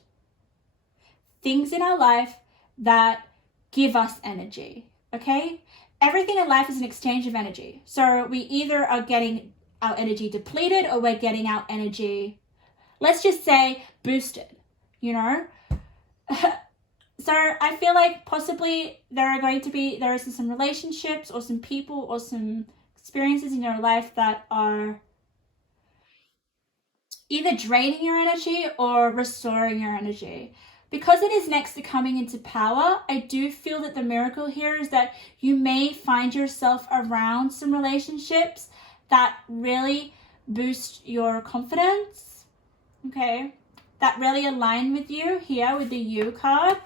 things in our life that give us energy, okay? Everything in life is an exchange of energy. So we either are getting our energy depleted or we're getting our energy, let's just say, boosted, you know? So I feel like possibly there are some relationships or some people or some experiences in your life that are either draining your energy or restoring your energy. Because it is next to coming into power, I do feel that the miracle here is that you may find yourself around some relationships that really boost your confidence, okay? That really align with you here with the You card.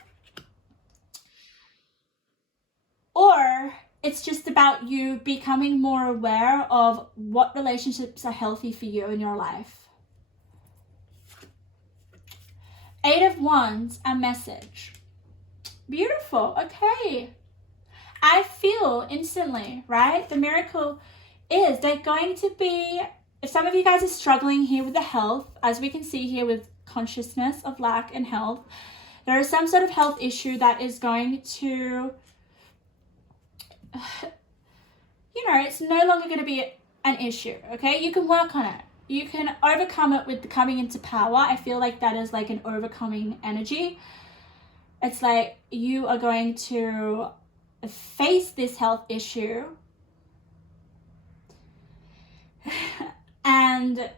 Or it's just about you becoming more aware of what relationships are healthy for you in your life. 8 of Wands, a message. Beautiful. Okay. I feel instantly, right? The miracle is they're going to be, if some of you guys are struggling here with the health, as we can see here with consciousness of lack and health, there is some sort of health issue that is going to, you know, it's no longer going to be an issue, okay? You can work on it. You can overcome it with the coming into power. I feel like that is like an overcoming energy. It's like you are going to face this health issue and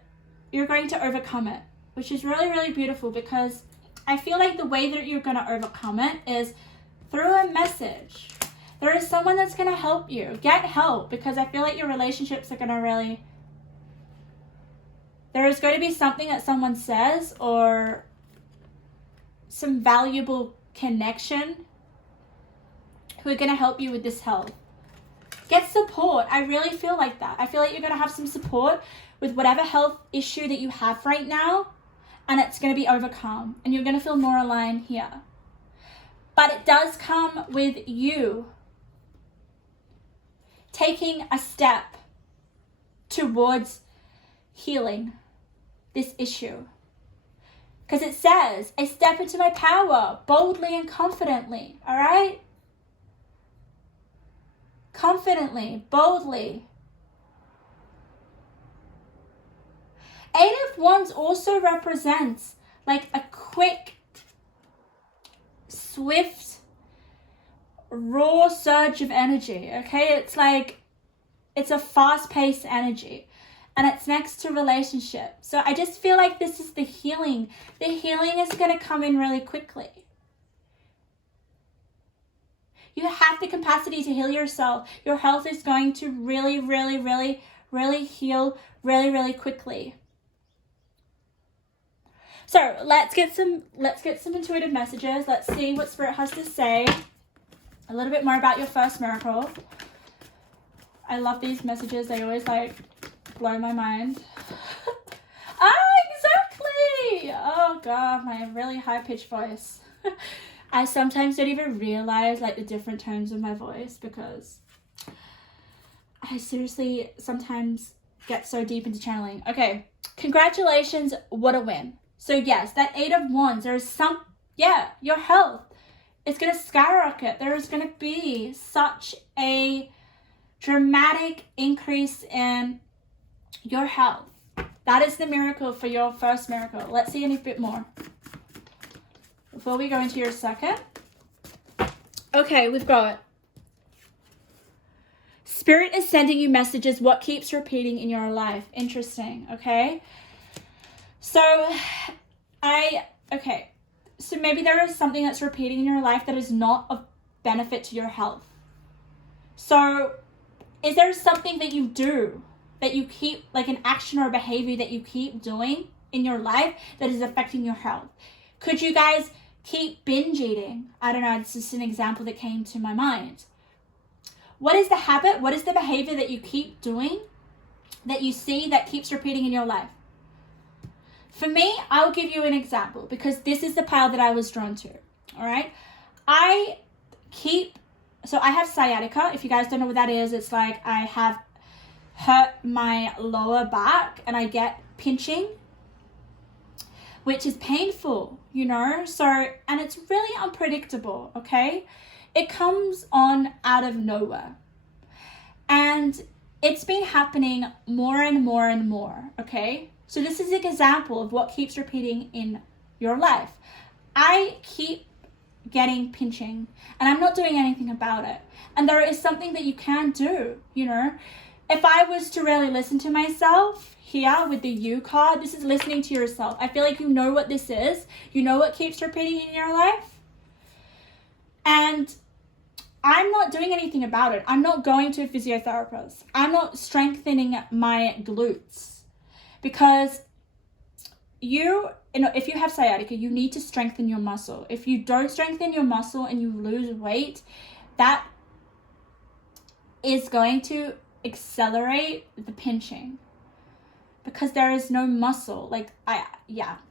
you're going to overcome it, which is really, really beautiful, because I feel like the way that you're going to overcome it is through a message. There is someone that's going to help you. Get help, because I feel like your relationships are going to really... There is going to be something that someone says or some valuable connection who are going to help you with this health. Get support. I really feel like that. I feel like you're going to have some support with whatever health issue that you have right now, and it's going to be overcome, and you're going to feel more aligned here. But it does come with you taking a step towards healing this issue. Because it says, I step into my power boldly and confidently, all right? Confidently, boldly. Eight of Wands also represents like a quick, swift, raw surge of energy, okay? It's like, it's a fast-paced energy. And it's next to relationship. So I just feel like this is the healing. The healing is going to come in really quickly. You have the capacity to heal yourself. Your health is going to really, really, really, really heal really, really quickly. So let's get some intuitive messages. Let's see what Spirit has to say. A little bit more about your first miracle. I love these messages. They always like blow my mind. Exactly. Oh God, my really high-pitched voice. I sometimes don't even realize like the different tones of my voice because I seriously sometimes get so deep into channeling. Okay, congratulations, what a win. So yes, that Eight of Wands, your health is going to skyrocket. There is going to be such a dramatic increase in your health. That is the miracle for your first miracle. Let's see a bit more before we go into your second. Okay, we've got Spirit is sending you messages. What keeps repeating in your life? Interesting. Okay. So maybe there is something that's repeating in your life that is not of benefit to your health. So is there something that you do that you keep, like an action or behavior that you keep doing in your life that is affecting your health? Could you guys keep binge eating? I don't know, it's just an example that came to my mind. What is the habit? What is the behavior that you keep doing that you see that keeps repeating in your life? For me, I'll give you an example because this is the pile that I was drawn to, all right? I have sciatica. If you guys don't know what that is, it's like I have hurt my lower back and I get pinching, which is painful, you know? So, and it's really unpredictable, okay? It comes on out of nowhere. And it's been happening more and more and more, okay? So this is an example of what keeps repeating in your life. I keep getting pinching and I'm not doing anything about it. And there is something that you can do, you know? If I was to really listen to myself here with the U card, this is listening to yourself. I feel like you know what this is. You know what keeps repeating in your life. And I'm not doing anything about it. I'm not going to a physiotherapist. I'm not strengthening my glutes. Because if you have sciatica, you need to strengthen your muscle. If you don't strengthen your muscle and you lose weight, that is going to accelerate the pinching because there is no muscle.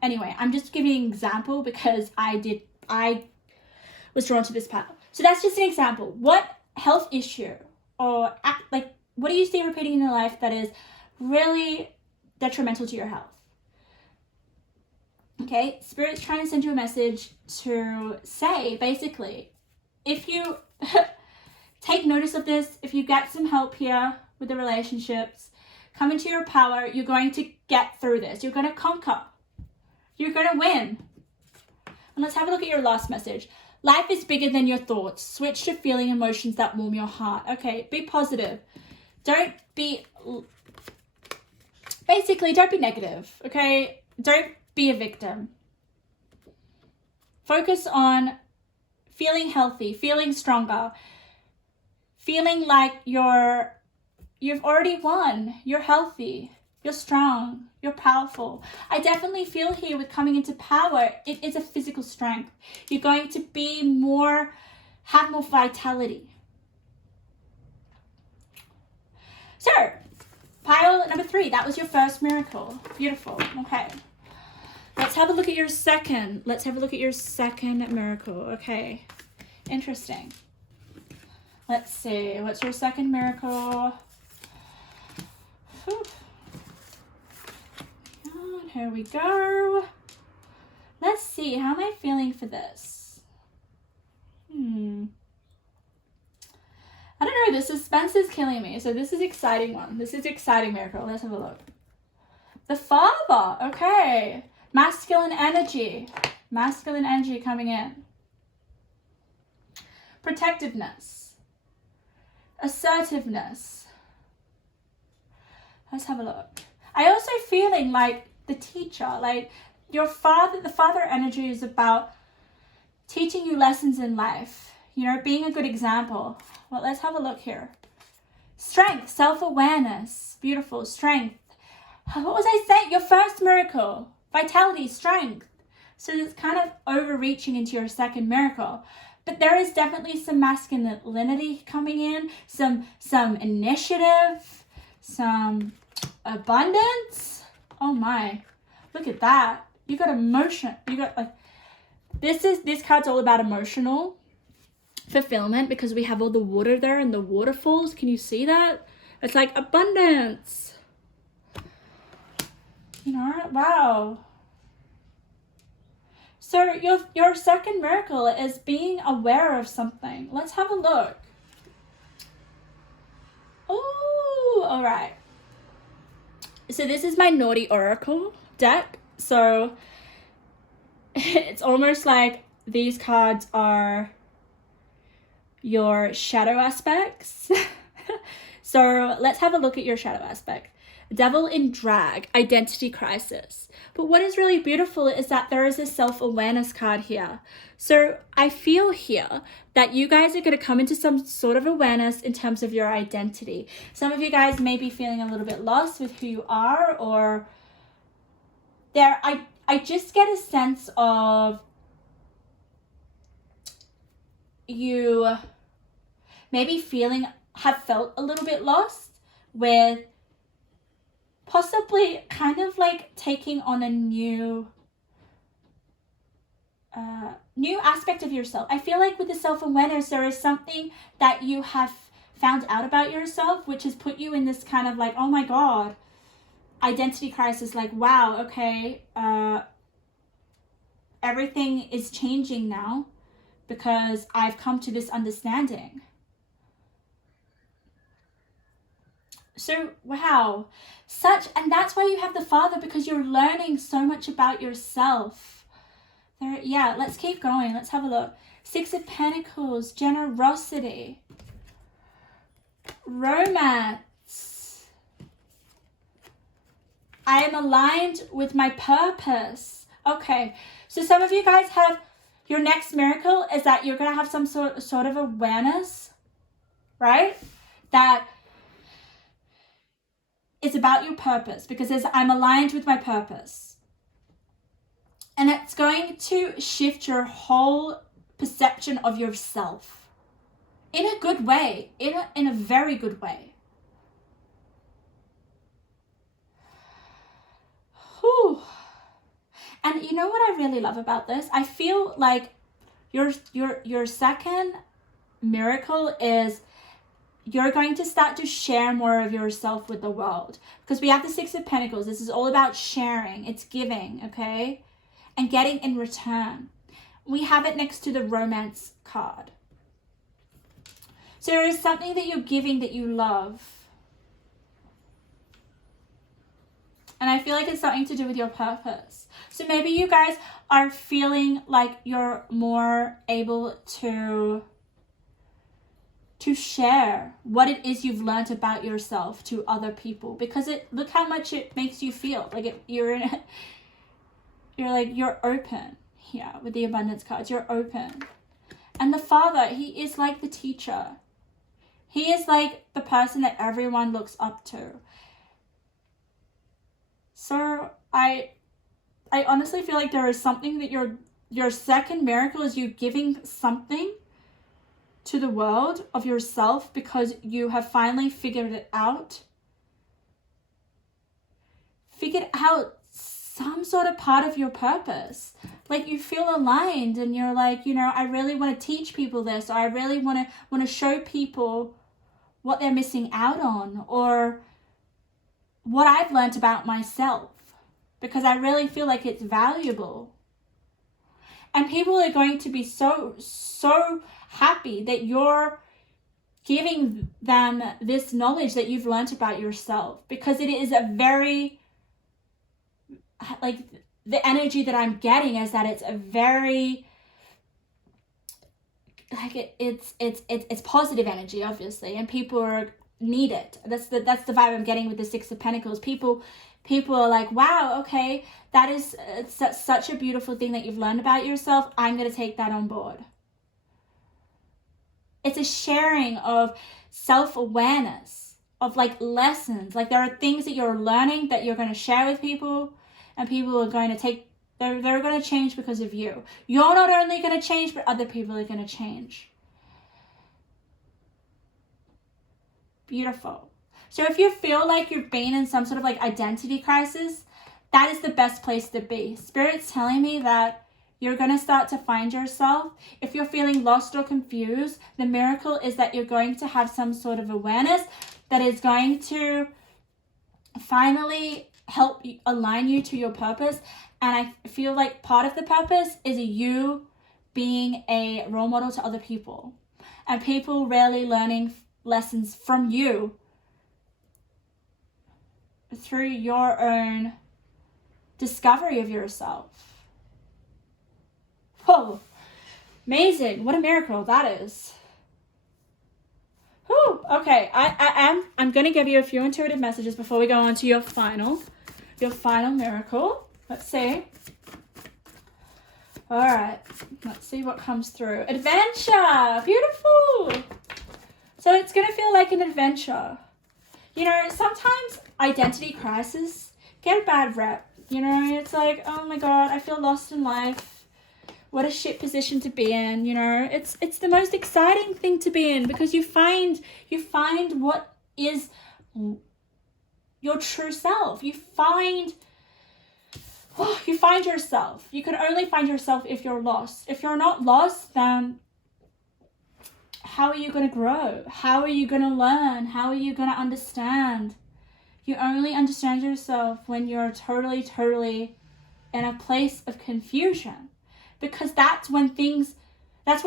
Anyway, I'm just giving an example because I was drawn to this path. So that's just an example. What health issue or what do you see repeating in your life that is really detrimental to your health? Okay, Spirit's trying to send you a message to say, basically, if you take notice of this, if you get some help here with the relationships, come into your power, you're going to get through this. You're going to conquer. You're going to win. And let's have a look at your last message. Life is bigger than your thoughts. Switch to feeling emotions that warm your heart. Okay, be positive. Don't be negative, okay? Don't be a victim. Focus on feeling healthy, feeling stronger, feeling like you've already won. You're healthy, you're strong, you're powerful. I definitely feel here with coming into power, it is a physical strength. You're going to be more have more vitality. So, pile number 3, that was your first miracle. Beautiful. Okay. Let's have a look at your second. Let's have a look at your second miracle. Okay. Interesting. Let's see. What's your second miracle? Whew. And here we go. Let's see. How am I feeling for this? I don't know. The suspense is killing me. So this is exciting one. This is exciting miracle. Let's have a look. The Father. Okay. Masculine energy. Masculine energy coming in. Protectiveness. Assertiveness. Let's have a look. I also feeling like the teacher, like your father, the father energy is about teaching you lessons in life, you know, being a good example. Well, let's have a look here. Strength, self-awareness, beautiful, strength. What was I saying? Your first miracle, vitality, strength. So it's kind of overreaching into your second miracle. But there is definitely some masculinity coming in, some initiative, some abundance. Oh my, look at that. You got emotion. You got like, this card's all about emotional fulfillment because we have all the water there and the waterfalls. Can you see that? It's like abundance. You know, wow. So your second miracle is being aware of something. Let's have a look. Oh, all right. So this is my Naughty Oracle deck. So it's almost like these cards are your shadow aspects. So let's have a look at your shadow aspect. Devil in drag, identity crisis. But what is really beautiful is that there is a self-awareness card here. So I feel here that you guys are going to come into some sort of awareness in terms of your identity. Some of you guys may be feeling a little bit lost with who you are, or there, I just get a sense of you maybe have felt a little bit lost with possibly kind of like taking on a new aspect of yourself. I feel like with the self-awareness, there is something that you have found out about yourself, which has put you in this kind of like, oh my God, identity crisis. Like, wow, okay, everything is changing now because I've come to this understanding. So, wow, and that's why you have the Father, because you're learning so much about yourself. There, yeah, let's keep going. Let's have a look. 6 of Pentacles, generosity, romance. I am aligned with my purpose. Okay, so some of you guys have, your next miracle is that you're going to have some sort of awareness, right? That it's about your purpose, because I'm aligned with my purpose. And it's going to shift your whole perception of yourself in a good way, in a very good way. Whew. And you know what I really love about this? I feel like your second miracle is you're going to start to share more of yourself with the world, because we have the 6 of Pentacles. This is all about sharing. It's giving, okay? And getting in return. We have it next to the romance card. So there is something that you're giving that you love. And I feel like it's something to do with your purpose. So maybe you guys are feeling like you're more able to share what it is you've learned about yourself to other people, because look how much it makes you feel like you're open here with the abundance cards. You're open. And the Father, he is like the teacher. He is like the person that everyone looks up to. So I honestly feel like there is something that your second miracle is you giving something to the world of yourself because you have finally figured out some sort of part of your purpose. Like you feel aligned and you're like, I really want to teach people this, or I really want to show people what they're missing out on, or what I've learned about myself, because I really feel like it's valuable. And people are going to be so happy that you're giving them this knowledge that you've learned about yourself, because it is a very, like, the energy that I'm getting is that it's a very, like, it's positive energy, obviously, and people need it. That's the vibe I'm getting with the Six of Pentacles. People are like, wow, okay, that is such a beautiful thing that you've learned about yourself. I'm going to take that on board. It's a sharing of self-awareness, of like lessons. Like there are things that you're learning that you're going to share with people, and people are going to take, they're going to change because of you. You're not only going to change, but other people are going to change. Beautiful. So if you feel like you've been in some sort of like identity crisis, that is the best place to be. Spirit's telling me that you're going to start to find yourself. If you're feeling lost or confused, the miracle is that you're going to have some sort of awareness that is going to finally help align you to your purpose. And I feel like part of the purpose is you being a role model to other people, and people really learning lessons from you through your own discovery of yourself. Whoa, amazing. What a miracle that is. Whew. Okay, I'm going to give you a few intuitive messages before we go on to your final miracle. Let's see. All right, let's see what comes through. Adventure, beautiful. So it's going to feel like an adventure. Sometimes identity crisis get a bad rep. It's like, oh my God, I feel lost in life. What a shit position to be in. It's the most exciting thing to be in, because you find what is your true self. You find yourself. You can only find yourself if you're lost. If you're not lost, then how are you going to grow? How are you going to learn? How are you going to understand? You only understand yourself when you're totally in a place of confusion, because that's when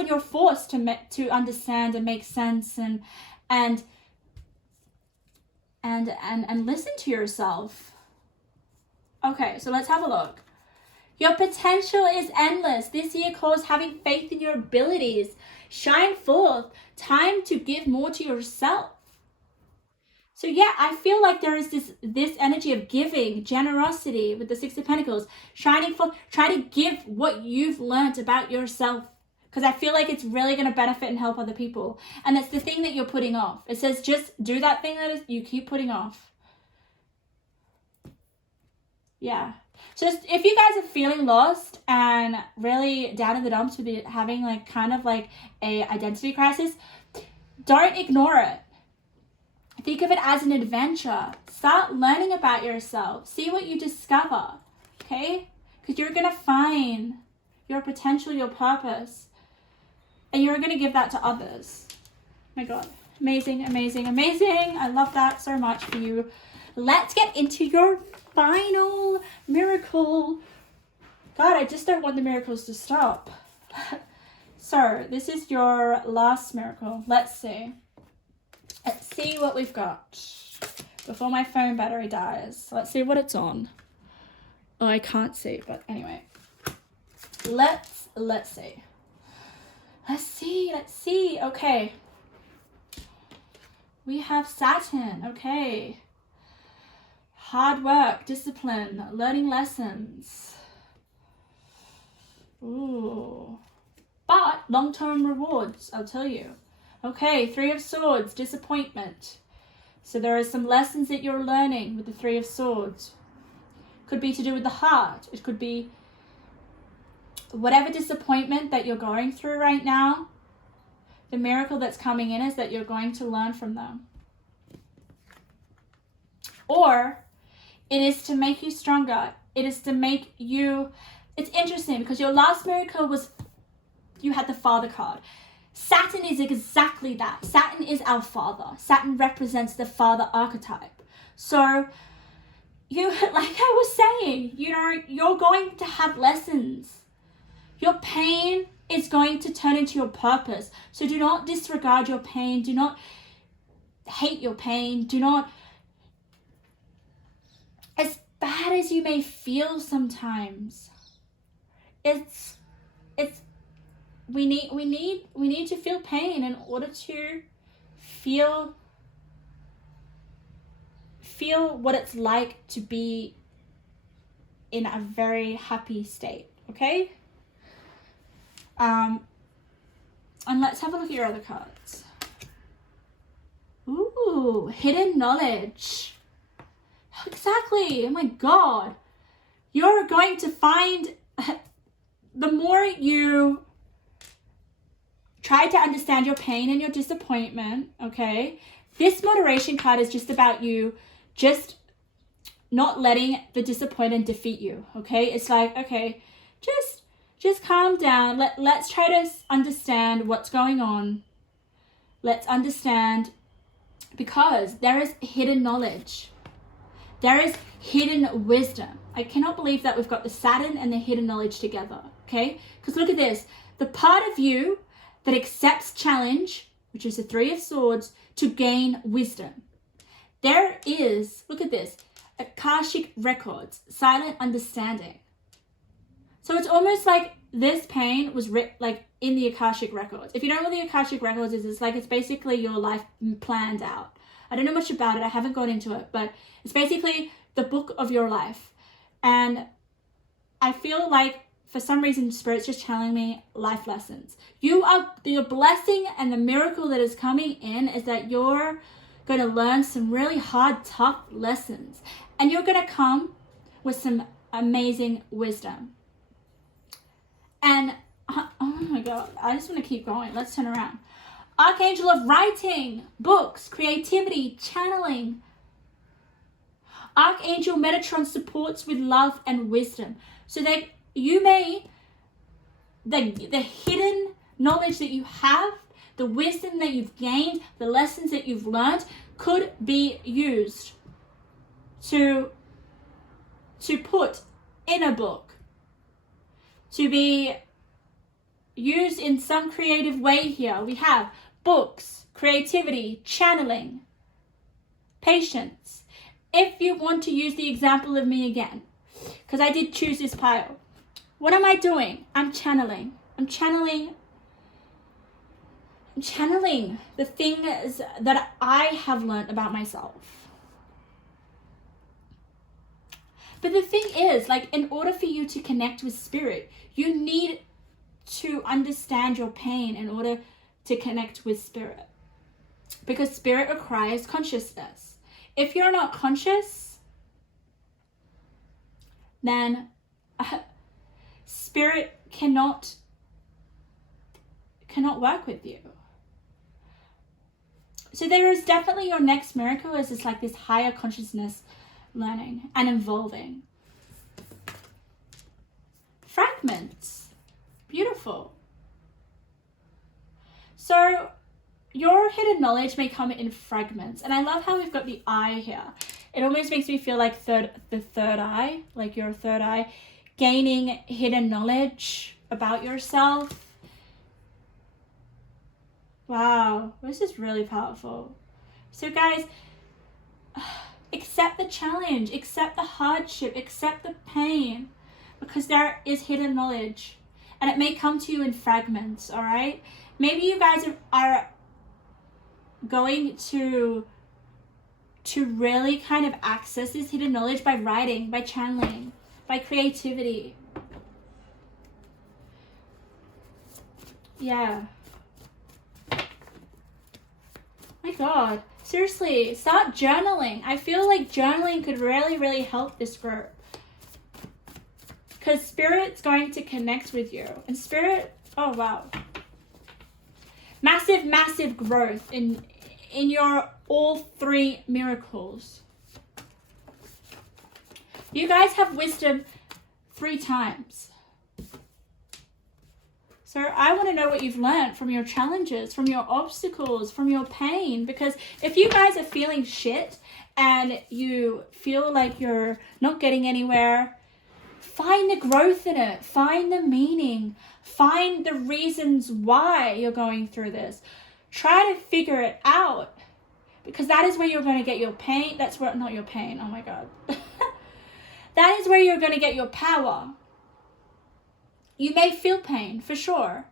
you're forced to understand and make sense and listen to yourself. Okay, so let's have a look. Your potential is endless. This year calls having faith in your abilities. Shine forth. Time to give more to yourself. So yeah, I feel like there is this energy of giving, generosity with the Six of Pentacles. Shining forth. Try to give what you've learned about yourself, because I feel like it's really going to benefit and help other people. And that's the thing that you're putting off. It says just do that thing that you keep putting off. Yeah. So if you guys are feeling lost and really down in the dumps with it, having like kind of like a identity crisis, don't ignore it. Think of it as an adventure. Start learning about yourself. See what you discover, okay? Because you're going to find your potential, your purpose, and you're going to give that to others. My God. Amazing, amazing, amazing. I love that so much for you. Let's get into your final miracle. God, I just don't want the miracles to stop. So this is your last miracle. Let's see what we've got before my phone battery dies. Let's see what it's on. Oh, I can't see, but anyway. Let's see. Let's see. Okay. We have Saturn. Okay. Hard work, discipline, learning lessons. Ooh. But long-term rewards, I'll tell you. Okay, Three of Swords, disappointment. So there are some lessons that you're learning with the Three of Swords. Could be to do with the heart. It could be whatever disappointment that you're going through right now. the miracle that's coming in is that you're going to learn from them. Or it is to make you stronger. It is to make you... It's interesting because your last miracle was you had the Father card. Saturn is exactly that. Saturn is our father. Saturn represents the father archetype. So you, like I was saying, you know, you're going to have lessons. Your pain is going to turn into your purpose. So do not disregard your pain. Do not hate your pain. Do not, as bad as you may feel sometimes, we need to feel pain in order to feel what it's like to be in a very happy state, okay? And let's have a look at your other cards. Ooh, hidden knowledge. Exactly. Oh my God. You're going to find, the more you try to understand your pain and your disappointment, okay? This moderation card is just about you just not letting the disappointment defeat you, okay? It's like, okay, just calm down. Let's try to understand what's going on. Let's understand, because there is hidden knowledge. There is hidden wisdom. I cannot believe that we've got the Saturn and the hidden knowledge together, okay? Because look at this. The part of you that accepts challenge, which is the Three of Swords, to gain wisdom. There is, look at this, Akashic records, silent understanding. So it's almost like this pain was like in the Akashic records. If you don't know what the Akashic records is, it's basically your life planned out. I don't know much about it. I haven't gone into it, but it's basically the book of your life. And I feel like for some reason, Spirit's just telling me life lessons. Your blessing and the miracle that is coming in is that you're going to learn some really hard, tough lessons. And you're going to come with some amazing wisdom. And, oh my God, I just want to keep going. Let's turn around. Archangel of writing, books, creativity, channeling. Archangel Metatron supports with love and wisdom. So that you may, the hidden knowledge that you have, the wisdom that you've gained, the lessons that you've learned could be used to put in a book, to be used in some creative way here. We have books, creativity, channeling, patience. If you want to use the example of me again, because I did choose this pile. What am I doing? I'm channeling. I'm channeling the things that I have learned about myself. But the thing is, like, in order for you to connect with Spirit, you need to understand your pain in order to connect with Spirit. Because Spirit requires consciousness. If you're not conscious, then Spirit cannot work with you. So there is definitely your next miracle is this, like, this higher consciousness learning and evolving. Fragments. Beautiful. So your hidden knowledge may come in fragments. And I love how we've got the eye here. It almost makes me feel like the third eye, like your third eye, gaining hidden knowledge about yourself. Wow, this is really powerful. So guys, accept the challenge, accept the hardship, accept the pain, because there is hidden knowledge and it may come to you in fragments, all right? Maybe you guys are going to really kind of access this hidden knowledge by writing, by channeling, by creativity. Yeah. My God, seriously, start journaling. I feel like journaling could really, really help this group. Because Spirit's going to connect with you. And Spirit, oh wow. Massive, massive growth in your all three miracles. You guys have wisdom 3 times. So I want to know what you've learned from your challenges, from your obstacles, from your pain. Because if you guys are feeling shit and you feel like you're not getting anywhere, find the growth in it. Find the meaning. Find the reasons why you're going through this. Try to figure it out. Because that is where you're going to get your pain. That's where, not your pain, oh my God. That is where you're going to get your power. You may feel pain, for sure.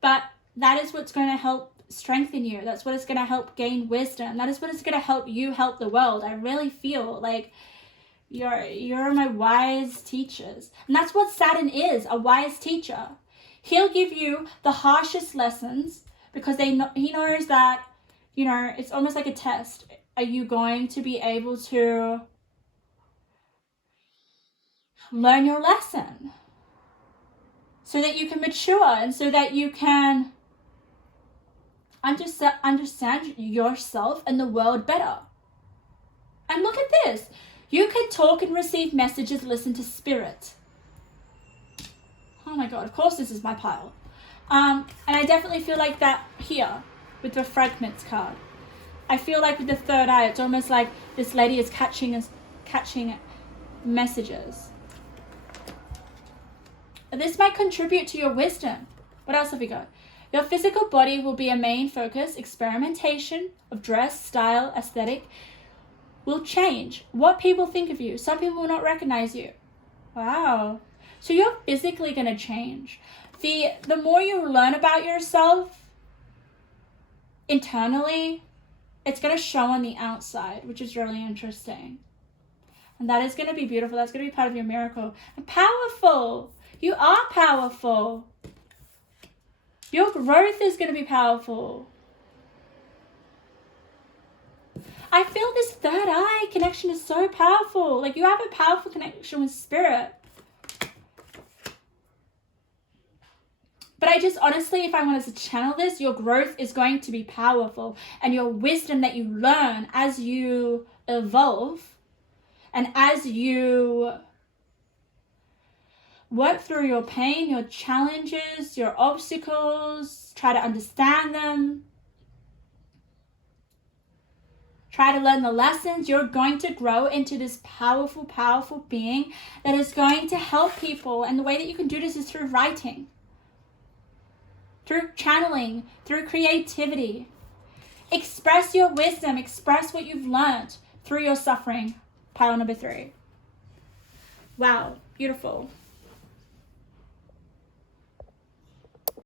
But that is what's going to help strengthen you. That's what is going to help gain wisdom. That is what is going to help you help the world. I really feel like you're my wise teachers. And that's what Saturn is, a wise teacher. He'll give you the harshest lessons because he knows that, you know, it's almost like a test. Are you going to be able to learn your lesson? So that you can mature and so that you can understand yourself and the world better. And look at this. You can talk and receive messages, listen to spirit. Oh my God, of course this is my pile. And I definitely feel like that here with the fragments card. I feel like with the third eye, it's almost like this lady is catching messages. This might contribute to your wisdom. What else have we got? Your physical body will be a main focus. Experimentation of dress, style, aesthetic will change. What people think of you. Some people will not recognize you. Wow. So you're physically going to change. The more you learn about yourself internally, it's going to show on the outside, which is really interesting. And that is going to be beautiful. That's going to be part of your miracle. And powerful. You are powerful. Your growth is going to be powerful. I feel this third eye connection is so powerful. Like you have a powerful connection with spirit. But I just honestly, if I wanted to channel this, your growth is going to be powerful. And your wisdom that you learn as you evolve and as you work through your pain, your challenges, your obstacles, try to understand them, try to learn the lessons, you're going to grow into this powerful, powerful being that is going to help people. And the way that you can do this is through writing, through channeling, through creativity. Express your wisdom, express what you've learned through your suffering. Pile number 3. Wow, beautiful.